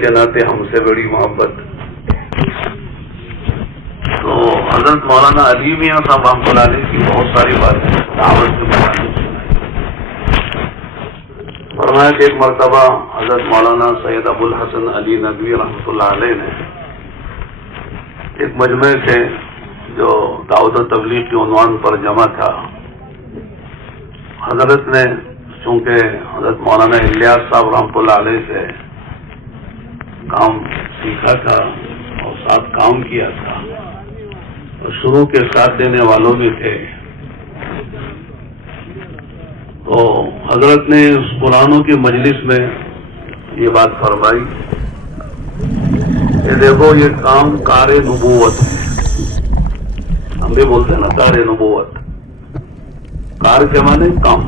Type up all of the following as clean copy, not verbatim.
کے ناطے ہم سے بڑی محبت. تو حضرت مولانا علی میاں صاحب رحمۃ اللہ علیہ کی بہت ساری باتیں دعوت کے بارے میں فرمایا کہ ایک مرتبہ حضرت مولانا سید ابو الحسن علی ندوی رحمۃ اللہ علیہ نے ایک مجمع سے جو دعوت و تبلیغ کے عنوان پر جمع تھا، حضرت نے چونکہ حضرت مولانا الیاس صاحب رحمۃ اللہ علیہ سے کام سیکھا تھا اور ساتھ کام کیا تھا اور شروع کے ساتھ دینے والوں بھی تھے، تو حضرت نے اس قرآنوں کی مجلس میں یہ بات فرمائی کہ دیکھو یہ کام کار نبوت ہے. ہم بھی بولتے ہیں نا کار نبوت، کار کے معنی کام،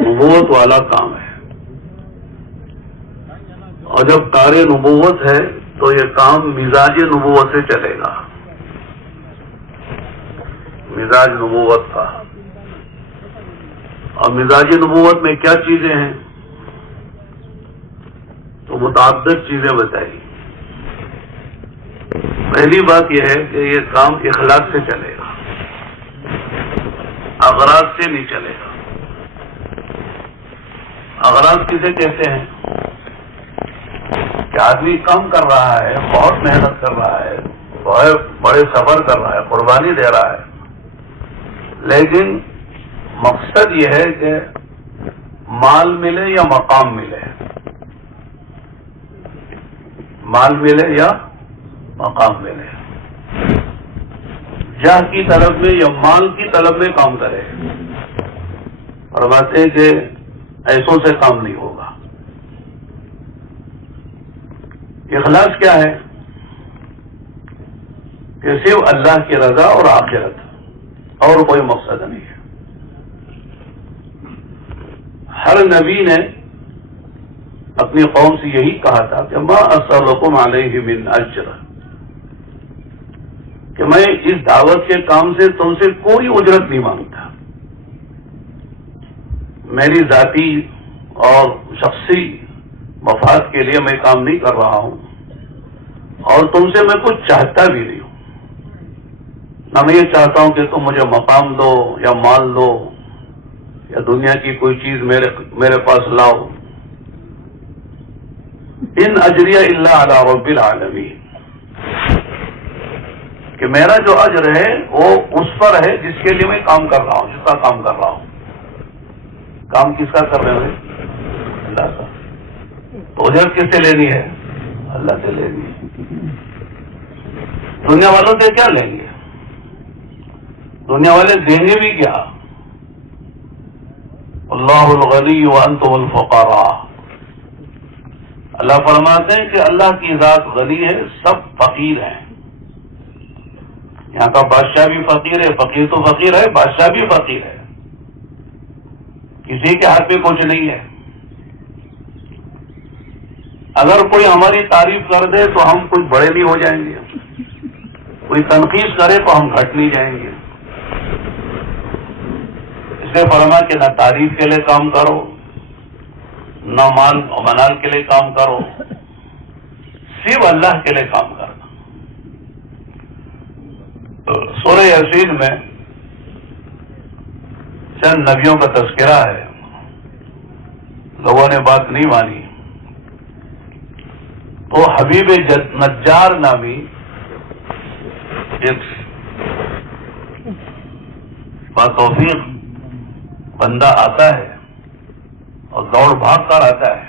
نبوت والا کام ہے. اور جب کار نبوت ہے تو یہ کام مزاج نبوت سے چلے گا، مزاج نبوت کا. اور مزاج نبوت میں کیا چیزیں ہیں؟ تو متعدد چیزیں بتائی. پہلی بات یہ ہے کہ یہ کام اخلاص سے چلے گا، اغراض سے نہیں چلے گا. اغراض کسے کہتے ہیں؟ کہ آدمی کام کر رہا ہے، بہت محنت کر رہا ہے، بہت بڑے سفر کر رہا ہے، قربانی دے رہا ہے، لیکن مقصد یہ ہے کہ مال ملے یا مقام ملے، مال ملے یا مقام ملے، جاہ کی طلب میں یا مال کی طلب میں کام کرے. فرماتے ہیں کہ ایسوں سے کام نہیں ہوگا. اخلاص کیا ہے؟ کہ صرف اللہ کی رضا اور آخرت، اور کوئی مقصد نہیں ہے. ہر نبی نے اپنی قوم سے یہی کہا تھا کہ ما اسألکم علیہ من اجر، کہ میں اس دعوت کے کام سے تم سے کوئی اجرت نہیں مانگتا. میری ذاتی اور شخصی مفاد کے لیے میں کام نہیں کر رہا ہوں، اور تم سے میں کچھ چاہتا بھی نہیں ہوں. نہ میں یہ چاہتا ہوں کہ تم مجھے مقام دو یا مال دو یا دنیا کی کوئی چیز میرے پاس لاؤ. ان اجریہ الا علی رب العالمین، کہ میرا جو اجر ہے وہ اس پر ہے جس کے لیے میں کام کر رہا ہوں، جس کا کام کر رہا ہوں. کام کس کا کر رہے ہیں؟ اللہ کا. تو اجرت کس سے لینی ہے؟ اللہ سے لینی ہے. دنیا والوں سے کیا لیں گے؟ دنیا والے دیں گے بھی کیا؟ اللہ الغنی وانتم الفقراء. اللہ فرماتے ہیں کہ اللہ کی ذات غنی ہے، سب فقیر ہیں. یہاں کا بادشاہ بھی فقیر ہے، فقیر تو فقیر ہے، بادشاہ بھی فقیر ہے. کسی کے ہاتھ میں کچھ نہیں ہے. اگر کوئی ہماری تعریف کر دے تو ہم کچھ بڑے نہیں ہو جائیں گے، کوئی تنقید کرے تو ہم گھٹ نہیں جائیں گے. اس نے فرما کہ نہ تعریف کے لیے کام کرو، نہ مال و منال کے لیے کام کرو، صرف اللہ کے لیے کام کرنا. سورہ یاسین میں چند نبیوں کا تذکرہ ہے. لوگوں نے بات نہیں مانی تو حبیب نجار نامی ایک باتوفیق بندہ آتا ہے اور دوڑ بھاگ کر آتا ہے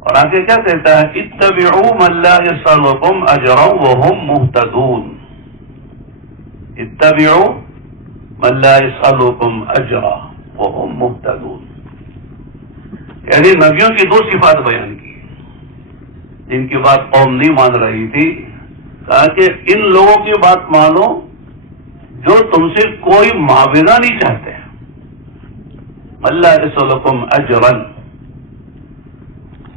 اور آگے کیا کہتا ہے؟ اتبعوا من لا يسألكم اجرا وهم مهتدون. اتبعوا من لا يسألكم اجرا وهم مهتدون. یعنی نبیوں کی دو صفات بیان کی جن کی بات قوم نہیں مان رہی تھی. کہا کہ ان لوگوں کی بات مانو جو تم سے کوئی معاوضہ نہیں چاہتے. اللہ يسألكم اجرا،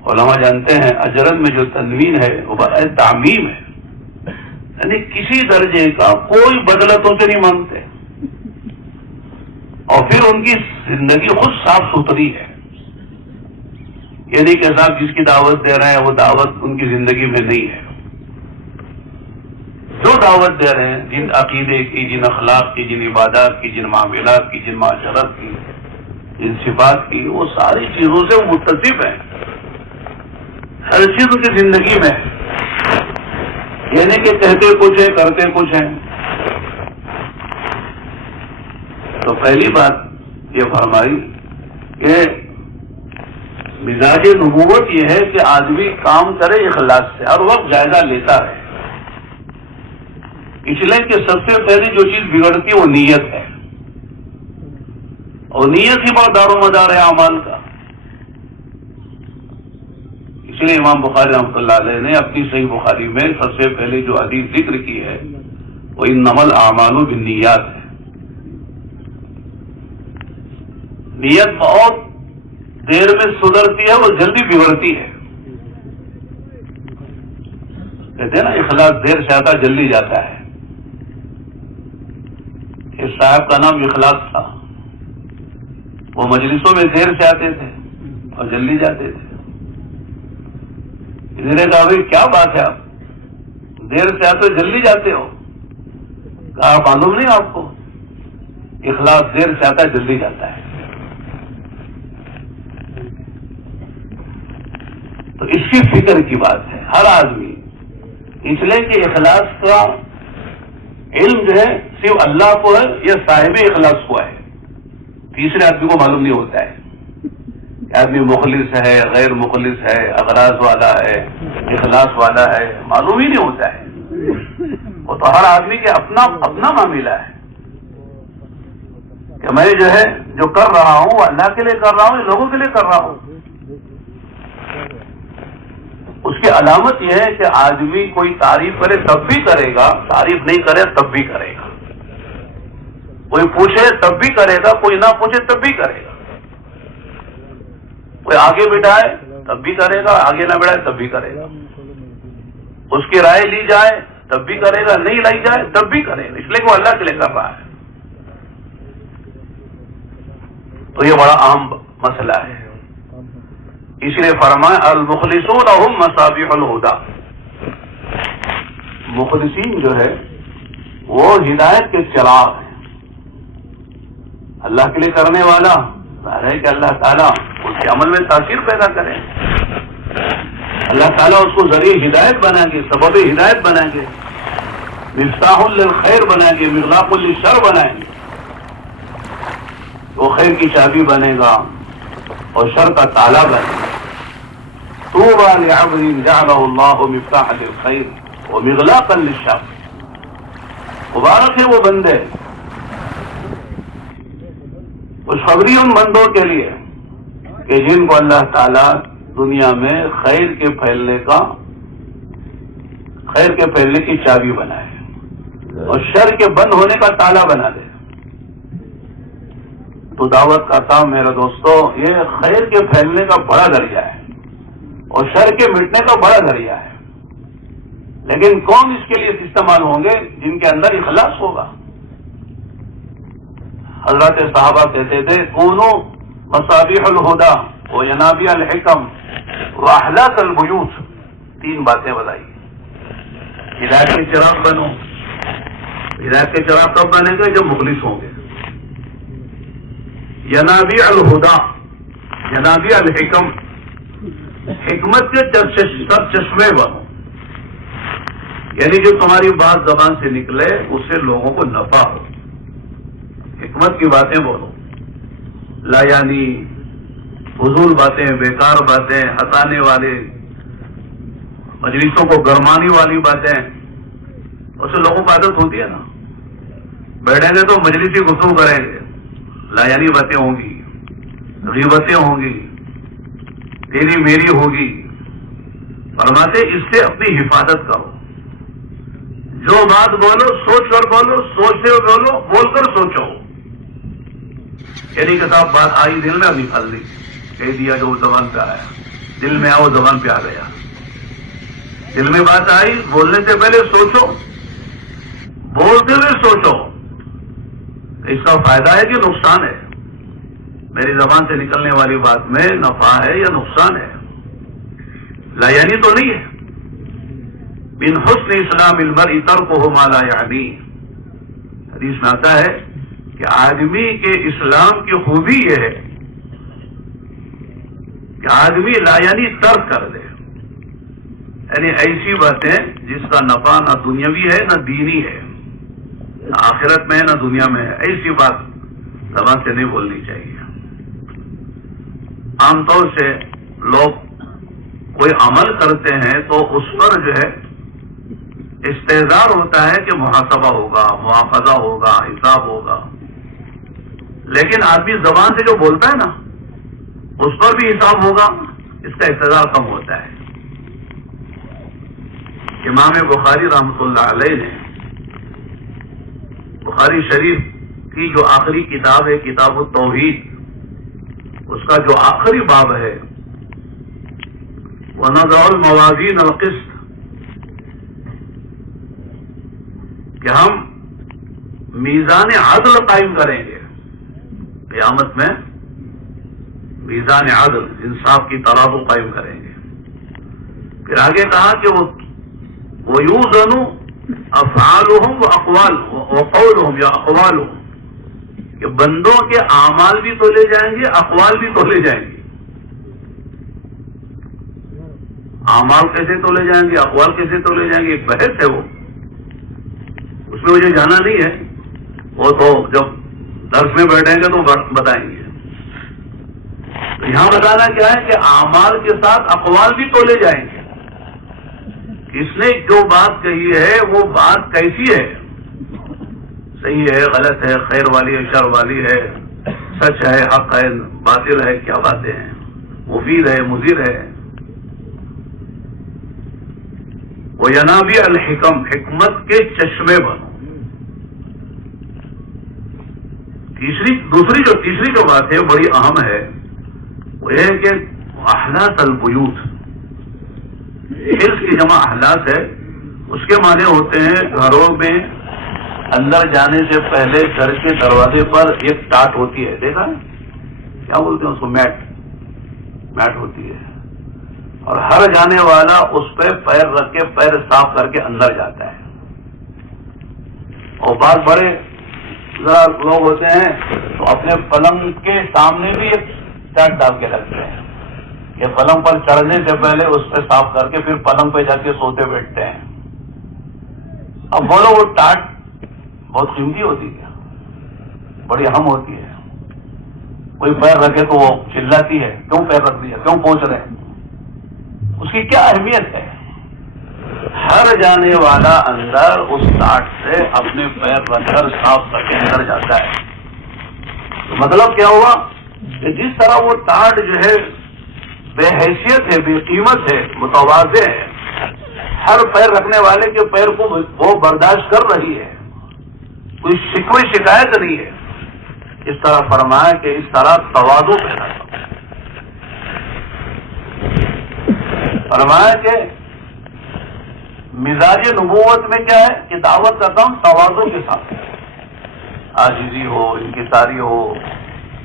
علماء جانتے ہیں اجرن میں جو تنوین ہے وہ تعمیم ہے، یعنی کسی درجے کا کوئی بدلہ تم سے نہیں مانگتے. اور پھر ان کی زندگی خود صاف ستھری ہے، یہ نہیں کہ صاحب جس کی دعوت دے رہے ہیں وہ دعوت ان کی زندگی میں نہیں ہے. جو دعوت دے رہے ہیں، جن عقیدے کی، جن اخلاق کی، جن عبادات کی، جن معاملات کی، جن معاشرت کی، جن صفات کی، وہ ساری چیزوں سے وہ متصف ہیں. ہر چیز کی زندگی میں ہے. یعنی کہ کہتے کچھ ہے، کرتے کچھ ہیں. تو پہلی بات یہ فرمائی کہ مزاج نبوت یہ ہے کہ آدمی کام کرے اخلاص سے، ہر وقت جائزہ لیتا رہے. اس لیے کہ سب سے پہلی جو چیز بگڑتی ہے وہ نیت ہے، اور نیت ہی بہت دار و مدار ہے اعمال کا. اس لیے امام بخاری رحمۃ اللہ علیہ نے اپنی صحیح بخاری میں سب سے پہلے جو حدیث ذکر کی ہے وہ انما الاعمال بالنیات ہے. نیت بہت دیر میں سدھرتی ہے، وہ جلدی بگڑتی ہے. کہتے ہیں نا اخلاص دیر سے آتا جلدی جاتا ہے. اس صاحب کا نام اخلاص تھا. وہ مجلسوں میں دیر سے آتے تھے اور جلدی جاتے تھے. انہوں نے کہا بھائی کیا بات ہے، آپ دیر سے آتے ہو جلدی جاتے ہو؟ کہا معلوم نہیں آپ کو، اخلاص دیر سے آتا ہے جلدی جاتا ہے. تو اس کی فکر کی بات ہے ہر آدمی. اس لیے کہ اخلاص کا علم جو ہے صرف اللہ کو ہے یا صاحب اخلاص کو ہے، تیسرے آدمی کو معلوم نہیں ہوتا ہے. آدمی مخلص ہے، غیر مخلص ہے، اغراض والا ہے، اخلاص والا ہے، معلوم ہی نہیں ہوتا ہے. وہ تو ہر آدمی کے اپنا اپنا معاملہ ہے کہ میں جو ہے جو کر رہا ہوں وہ اللہ کے لیے کر رہا ہوں، لوگوں کے لیے کر رہا ہوں. اس کی علامت یہ ہے کہ آدمی کوئی تعریف کرے تب بھی کرے گا، تعریف نہیں کرے تب بھی کرے گا. کوئی پوچھے تب بھی کرے گا، کوئی نہ پوچھے تب بھی کرے گا. کوئی آگے بٹھائے تب بھی کرے گا، آگے نہ بٹھائے تب بھی کرے گا. اس کی رائے لی جائے تب بھی کرے گا، نہیں لائی جائے تب بھی کرے گا. اس لیے کہ وہ اللہ کے لیے کر رہا ہے. تو یہ بڑا اہم مسئلہ ہے. اس لیے فرمایا المخلصون هم مصابیح الہدی. مخلصین جو ہے وہ ہدایت کے چراغ ہیں. اللہ کے لیے کرنے والا ظاہر ہے کہ اللہ تعالیٰ اس کے عمل میں تاثیر پیدا کرے. اللہ تعالیٰ اس کو ذریعہ ہدایت بنائیں گے، سبب ہدایت بنائیں گے، مفتاح للخیر بنائیں گے، مغلاق للشر بنائیں گے. وہ خیر کی چابی بنے گا اور شر کا تالا بنے گا. طوبى لعبد جعله الله مفتاحا للخير ومغلاقا للشر. مبارک ہے وہ بندے، خوشخبری ان بندوں کے لیے کہ جن کو اللہ تعالیٰ دنیا میں خیر کے پھیلنے کی چابی بنائے اور شر کے بند ہونے کا تالا بنا دے. تو دعوت کا کام میرے دوستو یہ خیر کے پھیلنے کا بڑا ذریعہ ہے اور شر کے مٹنے کا بڑا ذریعہ ہے. لیکن کون اس کے لیے استعمال ہوں گے؟ جن کے اندر اخلاص ہوگا. حضرات صحابہ کہتے تھے کونوا مصابیح الہدی وینابیع الحکم واحلاک البیوت. 3 باتیں بتائی. ہدایت کے چراغ بنو. ہدایت کے چراغ کب بنے گے؟ جب مخلص ہوں گے. ینابیع الہدی، ینابیع الحکم، حکمت کے سب چشمے بنو. یعنی جو تمہاری بات زبان سے نکلے اس سے لوگوں کو نفع ہو. حکمت کی باتیں بولو، لا یعنی فضول باتیں، بیکار باتیں، ہنسانے والے، مجلسوں کو گرمانے والی باتیں. اس سے لوگوں کو عادت ہوتی ہے نا، بیٹھیں گے تو مجلسی گفتگو کریں گے، لا یعنی باتیں ہوں گی، غیبتیں ہوں گی، تیری میری ہوگی. فرماتے اس سے اپنی حفاظت کرو. جو بات بولو سوچ کر بولو، سوچتے ہوئے بولو، بول کر سوچو. یعنی کہ صاحب بات آئی دل میں اب نکل دی، کہہ دیا جو زبان پہ آیا، دل میں آؤ زبان پہ آ گیا. دل میں بات آئی، بولنے سے پہلے سوچو، بولتے ہوئے سوچو اس کا فائدہ ہے کہ نقصان ہے، میری زبان سے نکلنے والی بات میں نفع ہے یا نقصان ہے. لا یعنی تو نہیں ہے. من حسن اسلام المرء ترکہ ما لا یعنی. حدیث میں آتا ہے کہ آدمی کے اسلام کی خوبی یہ ہے کہ آدمی لا یعنی ترک کر دے، یعنی ایسی باتیں جس کا نفع نہ دنیاوی ہے نہ دینی ہے، نہ آخرت میں ہے نہ دنیا میں ہے، ایسی بات زبان سے نہیں بولنی چاہیے. عام طور سے لوگ کوئی عمل کرتے ہیں تو اس پر جو ہے استحضار ہوتا ہے کہ محاسبہ ہوگا، مواخذہ ہوگا، حساب ہوگا، لیکن آدمی زبان سے جو بولتا ہے نا اس پر بھی حساب ہوگا، اس کا استحضار کم ہوتا ہے. امام بخاری رحمۃ اللہ علیہ نے بخاری شریف کی جو آخری کتاب ہے کتاب التوحید، اس کا جو آخری باب ہے وَنَضَعُ الْمَوَازِينَ الْقِسْطَ، کہ ہم میزان عدل قائم کریں گے قیامت میں، میزان عدل انصاف کی ترازو قائم کریں گے. پھر آگے کہا کہ وَيُوزَنُ أَفْعَالُهُمْ وَقَوْلُهُمْ یا أَقْوَالُهُمْ، کہ بندوں کے اعمال بھی تولے جائیں گے، اقوال بھی تولے جائیں گے. اعمال کیسے تولے جائیں گے، اقوال کیسے تولے جائیں گے، ایک بحث ہے، وہ اس میں مجھے جانا نہیں ہے، وہ تو جب درس میں بیٹھیں گے تو بتائیں گے. تو یہاں بتانا کیا ہے کہ اعمال کے ساتھ اقوال بھی تولے جائیں گے. اس نے جو بات کہی ہے وہ بات کیسی ہے، صحیح ہے، غلط ہے، خیر والی ہے، شر والی ہے، سچ ہے، حق ہے، باطل ہے، کیا باتیں ہیں، مفید ہے، مضر ہے. وَيَنَابِعَ الْحِكَمْ، حکمت کے چشمے بنو. تیسری جو بات ہے بڑی اہم ہے، وہ یہ ہے کہ احلاس البیوت، حرص کی جمع احلاس ہے، اس کے معنی ہوتے ہیں گھروں میں اندر جانے سے پہلے گھر کے دروازے پر ایک ٹاٹ ہوتی ہے، دیکھا کیا بولتے ہیں اس کو، میٹ ہوتی ہے، اور ہر جانے والا اس پہ پیر رکھ کے پیر صاف کر کے اندر جاتا ہے. اور بعض بڑے ذرا لوگ ہوتے ہیں تو اپنے پلنگ کے سامنے بھی ایک ٹاٹ ڈال کے رکھتے ہیں کہ پلنگ پر چڑھنے سے پہلے اس پہ صاف کر کے پھر پلنگ پہ جا کے سوتے بیٹھتے ہیں. اب بولو وہ ٹاٹ بہت قیمتی ہوتی ہے، بڑی اہم ہوتی ہے. کوئی پیر رکھے تو وہ چلاتی ہے، کیوں پیر رکھ دیا، کیوں پہنچ رہے ہیں، اس کی کیا اہمیت ہے. ہر جانے والا اندر اس ٹاٹ سے اپنے پیر رکھ کر صاف کر کے اندر جاتا ہے. تو مطلب کیا ہوا کہ جس طرح وہ ٹاٹ جو ہے بے حیثیت ہے، بے قیمت ہے، متواضع ہے، ہر پیر رکھنے والے کے پیر کو وہ برداشت کر رہی ہے، کوئی شکوے شکایت نہیں ہے، اس طرح فرمایا کہ اس طرح تواضع پیدا کرو. فرمایا کہ مزاج نبوت میں کیا ہے کہ دعوت کا کام تواضع کے ساتھ، عاجزی ہو، انکساری ہو،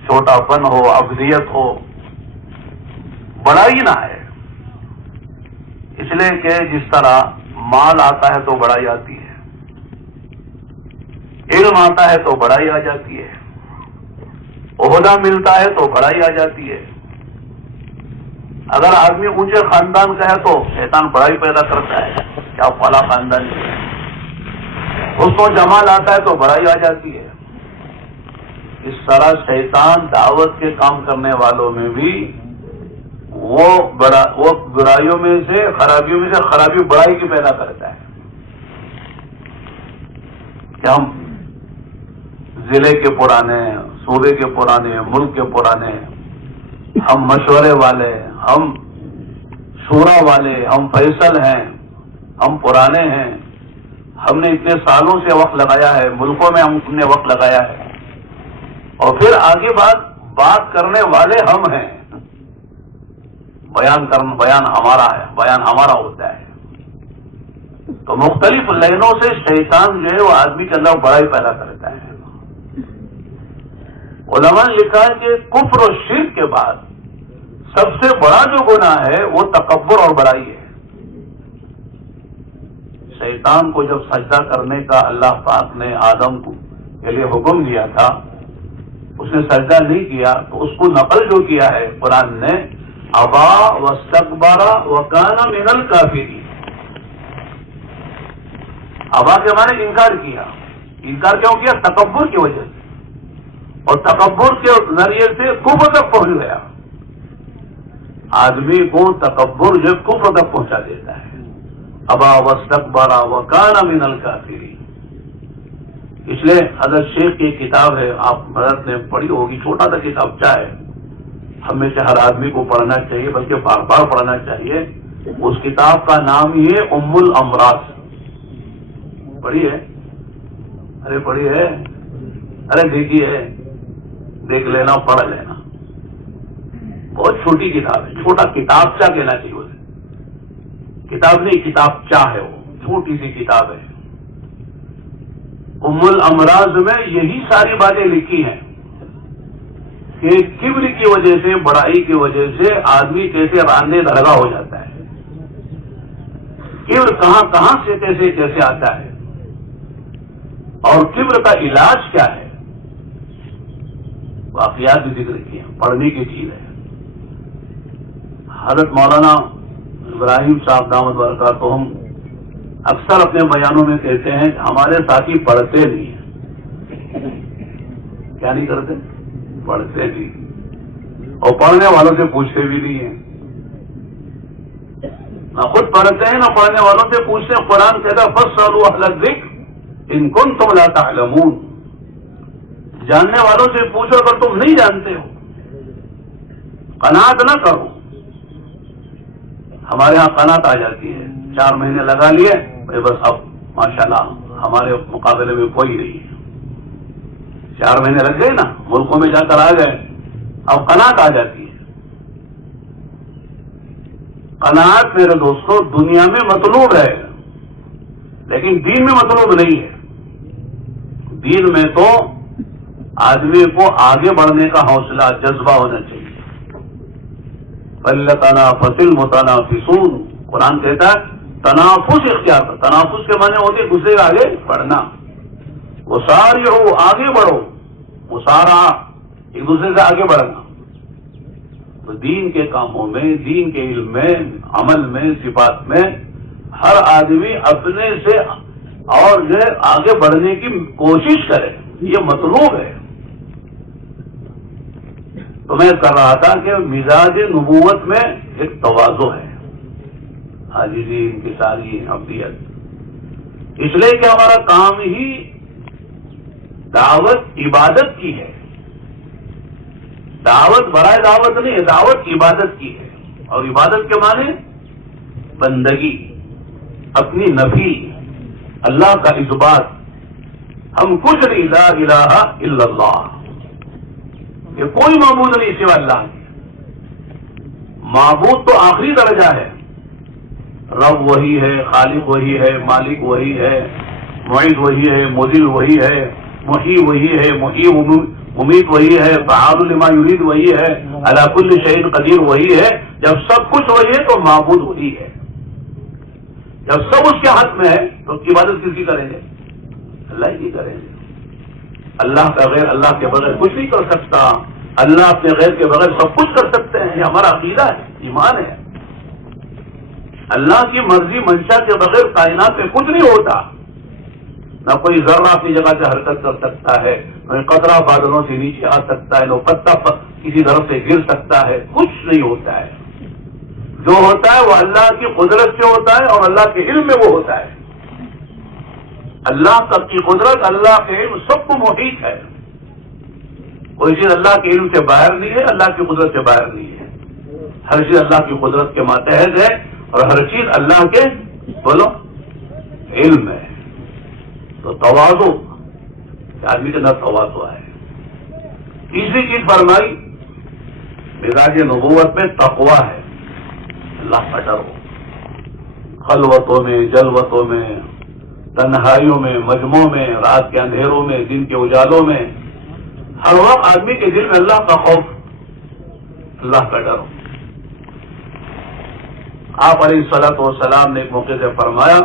چھوٹا پن ہو، ابدیت ہو، بڑائی نہ ہے. اس لیے کہ جس طرح مال آتا ہے تو بڑائی آتی ہے، علم آتا ہے تو بڑائی آ جاتی ہے، عہدہ ملتا ہے تو بڑائی آ جاتی ہے. اگر آدمی اونچے خاندان کا ہے تو شیطان بڑائی پیدا کرتا ہے، کیا فلاں خاندان ہے. اس کو جمال آتا ہے تو بڑائی آ جاتی ہے. اس طرح شیطان دعوت کے کام کرنے والوں میں بھی وہ برائیوں میں سے، خرابیوں میں سے خرابی بڑائی کی پیدا کرتا ہے. کہ ہم ضلع کے پرانے، صوبے کے پرانے، ملک کے پرانے، ہم مشورے والے، ہم شورا والے، ہم فیصل ہیں، ہم پرانے ہیں، ہم نے اتنے سالوں سے وقت لگایا ہے، ملکوں میں ہم نے وقت لگایا ہے، اور پھر آگے بات کرنے والے ہم ہیں. بیان ہمارا ہے، بیان ہمارا ہوتا ہے. تو مختلف لائنوں سے شیطان جو ہے وہ آدمی کے اندر بڑائی پیدا کرتا ہے. علماء نے لکھا ہے کہ کفر و شرک کے بعد سب سے بڑا جو گناہ ہے وہ تکبر اور بڑائی ہے. شیطان کو جب سجدہ کرنے کا اللہ پاک نے آدم کے لیے حکم دیا تھا، اس نے سجدہ نہیں کیا تو اس کو نقل جو کیا ہے قرآن نے، ابا واستکبر وکان من الکافرین. ابا کے معنی انکار کیا. انکار کیوں کیا؟ تکبر کی وجہ سے، اور تکبر کے ذریعے سے کفر تک پہنچ گیا. آدمی کو تکبر جو کفر تک پہنچا دیتا ہے. ابا واستکبر وکان من الکافرین. اس لیے حضرت شیخ کی کتاب ہے، آپ حضرت نے پڑھی ہوگی، چھوٹا سا کتابچہ ہے، ہمیشہ ہر آدمی کو پڑھنا چاہیے، بلکہ بار بار پڑھنا چاہیے. اس کتاب کا نام ہی ہے ام الامراض. پڑھی ہے؟ ارے پڑھی ہے؟ ارے دیکھیے، دیکھ لینا، پڑھ لینا. بہت چھوٹی کتاب ہے، چھوٹا کتابچہ کہنا چاہیے اسے. کتاب نہیں، کتابچہ ہے، وہ چھوٹی سی کتاب ہے. ام الامراض میں یہی ساری باتیں لکھی ہیں کہ کبر کی وجہ سے، بڑائی کی وجہ سے آدمی کیسے راندے درگاہ ہو جاتا ہے. کبر کہاں کہاں سے کیسے کیسے آتا ہے، اور کبر کا علاج کیا ہے، واقعات بھی ذکر کیے ہیں، پڑھنے کی چیز ہے. حضرت مولانا ابراہیم صاحب دامت برکاتہم اکثر اپنے بیانوں میں کہتے ہیں کہ ہمارے ساتھی پڑھتے نہیں ہیں. کیا نہیں کرتے؟ پڑھتے نہیں، اور پڑھنے والوں سے پوچھتے بھی نہیں ہیں. نہ خود پڑھتے ہیں نہ پڑھنے والوں سے پوچھتے ہیں. قرآن کہتا ہے فاسألوا اہل الذکر ان کنتم لا تعلمون. جاننے والوں سے پوچھو اگر تم نہیں جانتے ہو. قناعت نہ کرو. ہمارے ہاں قناعت آ جاتی ہے، 4 مہینے لگا لیے بس اب ماشاءاللہ ہمارے مقابلے میں کوئی نہیں ہے. 4 مہینے لگ گئے نا، ملکوں میں جا کر آ گئے، اب قناعت آ جاتی ہے. قناعت میرے دوستو دنیا میں مطلوب ہے، لیکن دین میں مطلوب نہیں ہے. دین میں تو آدمی کو آگے بڑھنے کا حوصلہ، جذبہ ہونا چاہیے. فَلْيَتَنَافَسِ الْمُتَنَافِسُونَ. قرآن کہتا ہے تنافس اختیار کر. تنافس کے معنی ہوتے ہیں دوسرے کا آگے بڑھنا. وسارعوا، آگے بڑھو. مسارعہ، ایک دوسرے سے آگے بڑھنا. تو دین کے کاموں میں، دین کے علم میں، عمل میں، صفات میں ہر آدمی اپنے سے اور جو آگے بڑھنے کی کوشش کرے، یہ مطلوب ہے. تو میں کر رہا تھا کہ مزاج نبوت میں ایک تواضع ہے، عاجزی، انکساری، عبدیت. اس لیے کہ ہمارا کام ہی دعوت عبادت کی ہے. دعوت برائے دعوت نہیں ہے، دعوت عبادت کی ہے. اور عبادت کے معنی بندگی، اپنی نفی، اللہ کا اثبات. ہم کچھ نہیں، لا الہ الا اللہ، کہ کوئی معبود نہیں سوا اللہ کے. معبود تو آخری درجہ ہے. رب وہی ہے، خالق وہی ہے، مالک وہی ہے، معید وہی ہے، مذل وہی ہے، محیی وہی ہے، محیی ممیت وہی ہے، فعال لما یرید وہی ہے، علی کل شیء قدیر وہی ہے. جب سب کچھ وہی ہے تو معبود وہی ہے. جب سب اس کے ہاتھ میں ہے تو عبادت کس کی کریں گے؟ اللہ کی کریں گے. اللہ کا غیر اللہ کے بغیر کچھ نہیں کر سکتا. اللہ اپنے غیر کے بغیر سب کچھ کر سکتے ہیں. یہ ہمارا عقیدہ ہے، ایمان ہے. اللہ کی مرضی منشا کے بغیر کائنات میں کچھ نہیں ہوتا. نہ کوئی ذرہ اپنی جگہ سے حرکت کر سکتا ہے، نہ قطرہ بادلوں سے نیچے آ سکتا ہے، نہ پتا کسی طرف سے گر سکتا ہے. کچھ نہیں ہوتا ہے. جو ہوتا ہے وہ اللہ کی قدرت سے ہوتا ہے، اور اللہ کے علم میں وہ ہوتا ہے. اللہ تک کی قدرت، اللہ کے علم سب کو محیط ہے. کوئی چیز اللہ کے علم سے باہر نہیں ہے، اللہ کی قدرت سے باہر نہیں ہے. ہر چیز اللہ کی قدرت کے ماتحت ہے، اور ہر چیز اللہ کے بولو علم ہے. تو تواضع، آدمی کے اندر تواضع ہے. تیسری چیز فرمائی مزاج نبوت میں تقویٰ ہے. اللہ کا ڈر ہو. خلوتوں میں، جلوتوں میں، تنہائیوں میں، مجموعوں میں، رات کے اندھیروں میں، دن کے اجالوں میں، ہر وقت آدمی کے دل میں اللہ کا خوف، اللہ کا ڈر ہو. آپ علیہ الصلوۃ والسلام نے ایک موقع سے فرمایا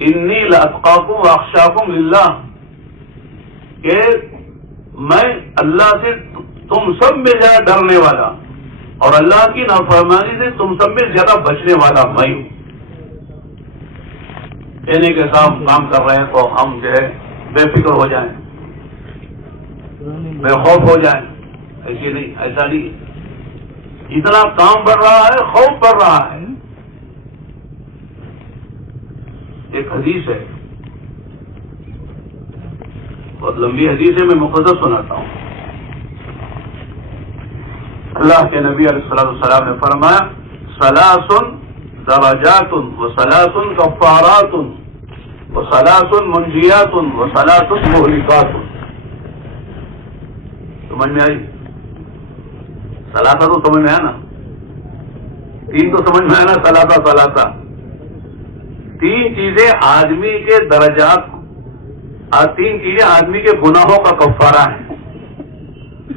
انی لاتقاکم واخشاکم للہ، کہ میں اللہ سے تم سب میں زیادہ ڈرنے والا اور اللہ کی نافرمانی سے تم سب میں زیادہ بچنے والا میں ہوں۔ یعنی کہ صاحب کام کر رہے ہیں تو ہم جو ہے بے فکر ہو جائیں، بے خوف ہو جائیں، ایسی نہیں، ایسا نہیں، اتنا کام بڑھ رہا ہے، خوف بڑھ رہا ہے۔ ایک حدیث ہے، بہت لمبی حدیث ہے، میں مختصر سناتا ہوں۔ اللہ کے نبی علیہ الصلوۃ والسلام نے فرمایا ثلاث درجات وثلاث کفارات وثلاث منجیات وثلاث مہلکات۔ سمجھ میں آئی؟ ثلاثہ تو سمجھ میں آیا نا، تین تو سمجھ میں آیا نا، ثلاثہ تین چیزیں آدمی کے درجات، تین چیزیں آدمی کے گناہوں کا کفارہ ہیں،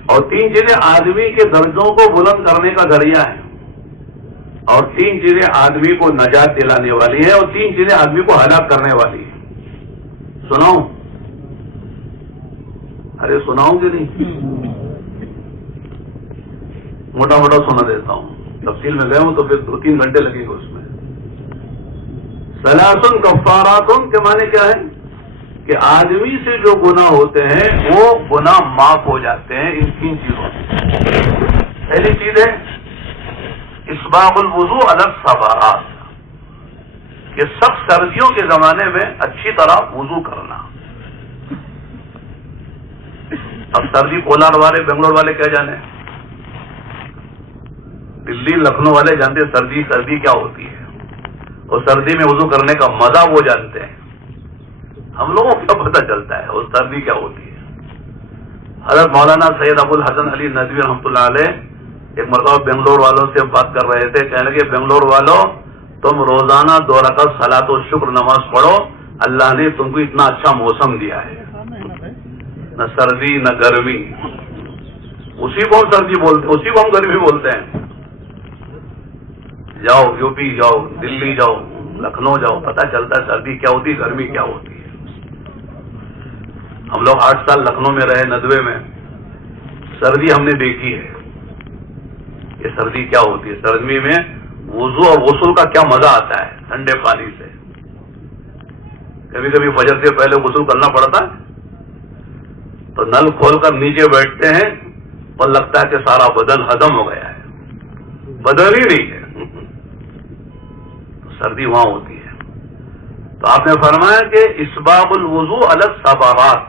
اور تین چیزیں آدمی کے درجوں کو بلند کرنے کا ذریعہ ہے، اور تین چیزیں آدمی کو نجات دلانے والی ہیں، اور تین چیزیں آدمی کو ہلاک کرنے والی ہیں۔ سناؤں؟ ارے سناؤں کہ نہیں؟ موٹا موٹا سنا دیتا ہوں، تفصیل میں گئے ہوں تو پھر 2-3 گھنٹے لگیں گے اس میں۔ ثلاث کفارات کے معنی کیا ہے؟ کہ آدمی سے جو گناہ ہوتے ہیں وہ گناہ معاف ہو جاتے ہیں ان 3 چیزوں سے۔ پہلی چیز ہے اسباغ الوضوء علی الصبارات، کہ سخت سردیوں کے زمانے میں اچھی طرح وضو کرنا۔ اب سردی کولار والے، بنگلور والے کیا جانے، دلی لکھنؤ والے جانتے سردی کیا ہوتی ہے، اور سردی میں وضو کرنے کا مزہ وہ جانتے ہیں، ہم لوگوں کو پتہ چلتا ہے وہ سردی کیا ہوتی ہے۔ حضرت مولانا سید ابو الحسن علی ندوی رحمۃ اللہ علیہ ایک مرتبہ بنگلور والوں سے بات کر رہے تھے، کہنے لگے بنگلور والوں تم روزانہ 2 رکعت صلاۃ و شکر نماز پڑھو، اللہ نے تم کو اتنا اچھا موسم دیا ہے، نہ سردی نہ گرمی، اسی کو ہم سردی بولتے ہیں، اسی کو ہم گرمی بولتے ہیں۔ جاؤ یو پی جاؤ، دلی جاؤ، لکھنؤ جاؤ، پتہ چلتا ہے سردی کیا ہوتی ہے، گرمی کیا ہوتی ہے۔ ہم لوگ 8 سال لکھنؤ میں رہے، ندوے میں، سردی ہم نے دیکھی ہے کہ سردی کیا ہوتی ہے۔ سردی میں وضو اور غسل کا کیا مزہ آتا ہے ٹھنڈے پانی سے، کبھی کبھی فجر سے پہلے غسل کرنا پڑتا ہے تو نل کھول کر نیچے بیٹھتے ہیں اور لگتا ہے کہ سارا بدن ہضم ہو گیا ہے، بدن ہی نہیں ہے، سردی وہاں ہوتی ہے۔ تو آپ نے فرمایا کہ اسباغ الوضوء علی الصبارات،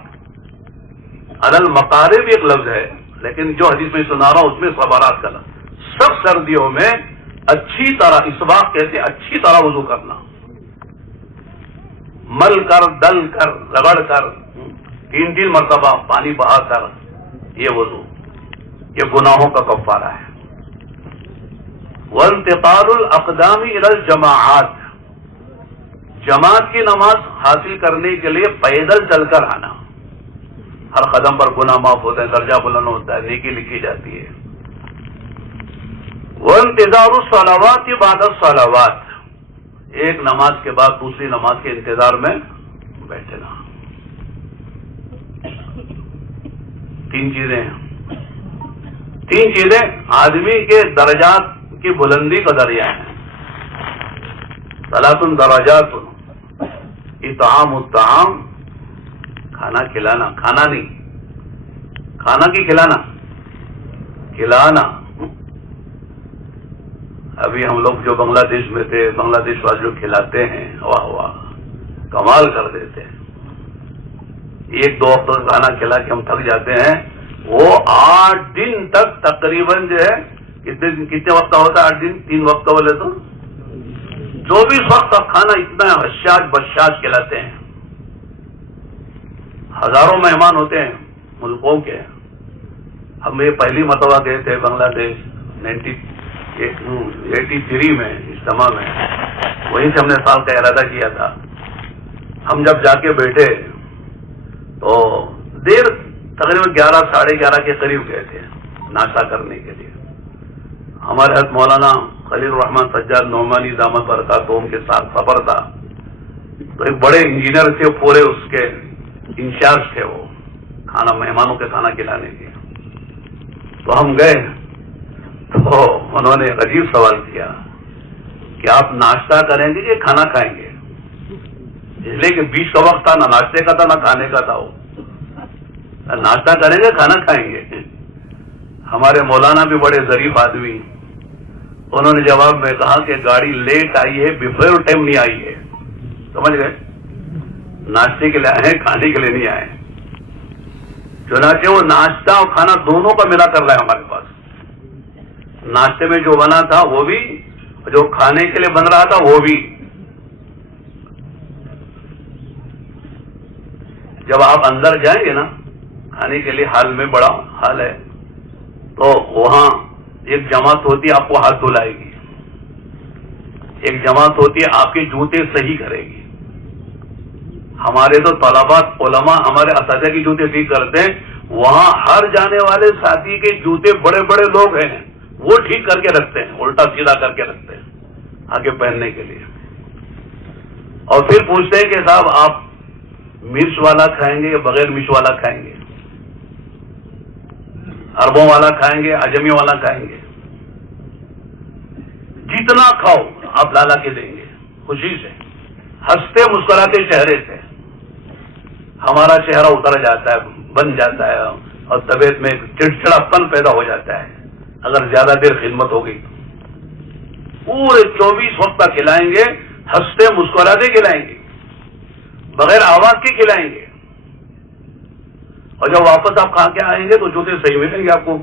علی المقارب ایک لفظ ہے، لیکن جو حدیث میں سنا رہا ہوں اس میں صبارات کا لفظ، سب سردیوں میں اچھی طرح، اسباغ کہتے ہیں اچھی طرح وضو کرنا، مل کر، دل کر، رگڑ کر، 3 مرتبہ پانی بہا کر، یہ وضو، یہ گناہوں کا کفارہ ہے۔ وانتقال الاقدام الى الجماعات، جماعت کی نماز حاصل کرنے کے لیے پیدل چل کر آنا، ہر قدم پر گناہ معاف ہوتا ہے، درجہ بلند ہوتا ہے، نیکی لکھی جاتی ہے۔ وانتظار الصلوات بعد الصلوات، ایک نماز کے بعد دوسری نماز کے انتظار میں بیٹھنا۔ 3 چیزیں ہیں، 3 چیزیں آدمی کے درجات کی بلندی کا ذریعہ ہے۔ 3 درجات، اطعام الطعام، کھانا کھلانا، کھانا نہیں، کھانا کی کھلانا، کھلانا۔ ابھی ہم لوگ جو بنگلہ دیش میں تھے، بنگلہ دیش والے جو کھلاتے ہیں، واہ واہ، کمال کر دیتے ہیں۔ 1-2 وقت کھانا کھلا کے ہم تھک جاتے ہیں، وہ 8 دن تک تقریباً جو ہے، کتنے وقت ہوتا ہے 8 دن، 3 وقت بولے تو 24 وقت تک کھانا اتنا حشاش بشاش کھلاتے ہیں۔ ہزاروں مہمان ہوتے ہیں ملکوں کے۔ ہم یہ پہلی مرتبہ گئے تھے بنگلہ دیش 83 میں اجتماع میں، وہیں سے ہم نے سال کا ارادہ کیا تھا۔ ہم جب جا کے بیٹھے تو دیر تقریباً 11 ساڑھے 11 کے قریب گئے تھے ناشتہ کرنے کے لیے۔ ہمارے حضرت مولانا خلیل الرحمن سجاد نعمانی دامت برکاتہم کے ساتھ سفر تھا، تو ایک بڑے انجینئر تھے، پورے اس کے انچارج تھے، وہ کھانا مہمانوں کے کھانا کھلانے کے. تو ہم گئے تو انہوں نے ایک عجیب سوال کیا کہ آپ ناشتہ کریں گے کہ کھانا کھائیں گے؟ اس لیے کہ بیچ کا وقت تھا، نہ ناشتے کا تھا نہ کھانے کا تھا. وہ ناشتہ کریں گے کھانا کھائیں گے. ہمارے مولانا بھی بڑے ظریف آدمی، انہوں نے جواب میں کہا کہ گاڑی لیٹ آئی ہے، بفور ٹائم نہیں آئی ہے. سمجھ گئے؟ ناشتے کے لیے آئے ہیں، کھانے کے لیے نہیں آئے. چنانچہ وہ ناشتہ اور کھانا دونوں کا ملا کر رہا ہے ہمارے پاس. ناشتے میں جو بنا تھا وہ بھی، جو کھانے کے لیے بن رہا تھا وہ بھی. جب آپ اندر جائیں گے نا کھانے کے لیے، حال میں بڑا حال ہے، تو وہاں ایک جماعت ہوتی ہے آپ کو ہاتھ دھلائے گی، ایک جماعت ہوتی ہے آپ کے جوتے صحیح کرے گی. ہمارے تو طلبات علماء ہمارے اساتذہ کی جوتے ٹھیک کرتے ہیں، وہاں ہر جانے والے ساتھی کے جوتے بڑے بڑے لوگ ہیں، وہ ٹھیک کر کے رکھتے ہیں، الٹا سیدھا کر کے رکھتے ہیں آگے پہننے کے لیے. اور پھر پوچھتے ہیں کہ صاحب آپ مرچ والا کھائیں گے یا بغیر مرچ والا کھائیں گے، عربوں والا کھائیں گے عجمی والا کھائیں گے. جتنا کھاؤ آپ لالا کے دیں گے خوشی سے، ہنستے مسکراتے چہرے سے. ہمارا چہرہ اتر جاتا ہے، بن جاتا ہے، اور طبیعت میں چڑچڑاپن پیدا ہو جاتا ہے اگر زیادہ دیر خدمت ہو گئی. پورے 24 وقت کا کھلائیں گے، ہنستے مسکراتے کھلائیں گے، بغیر آواز کے کھلائیں گے. اور جب واپس آپ کھا کے آئیں گے تو جوتے صحیح ملیں گے آپ کو،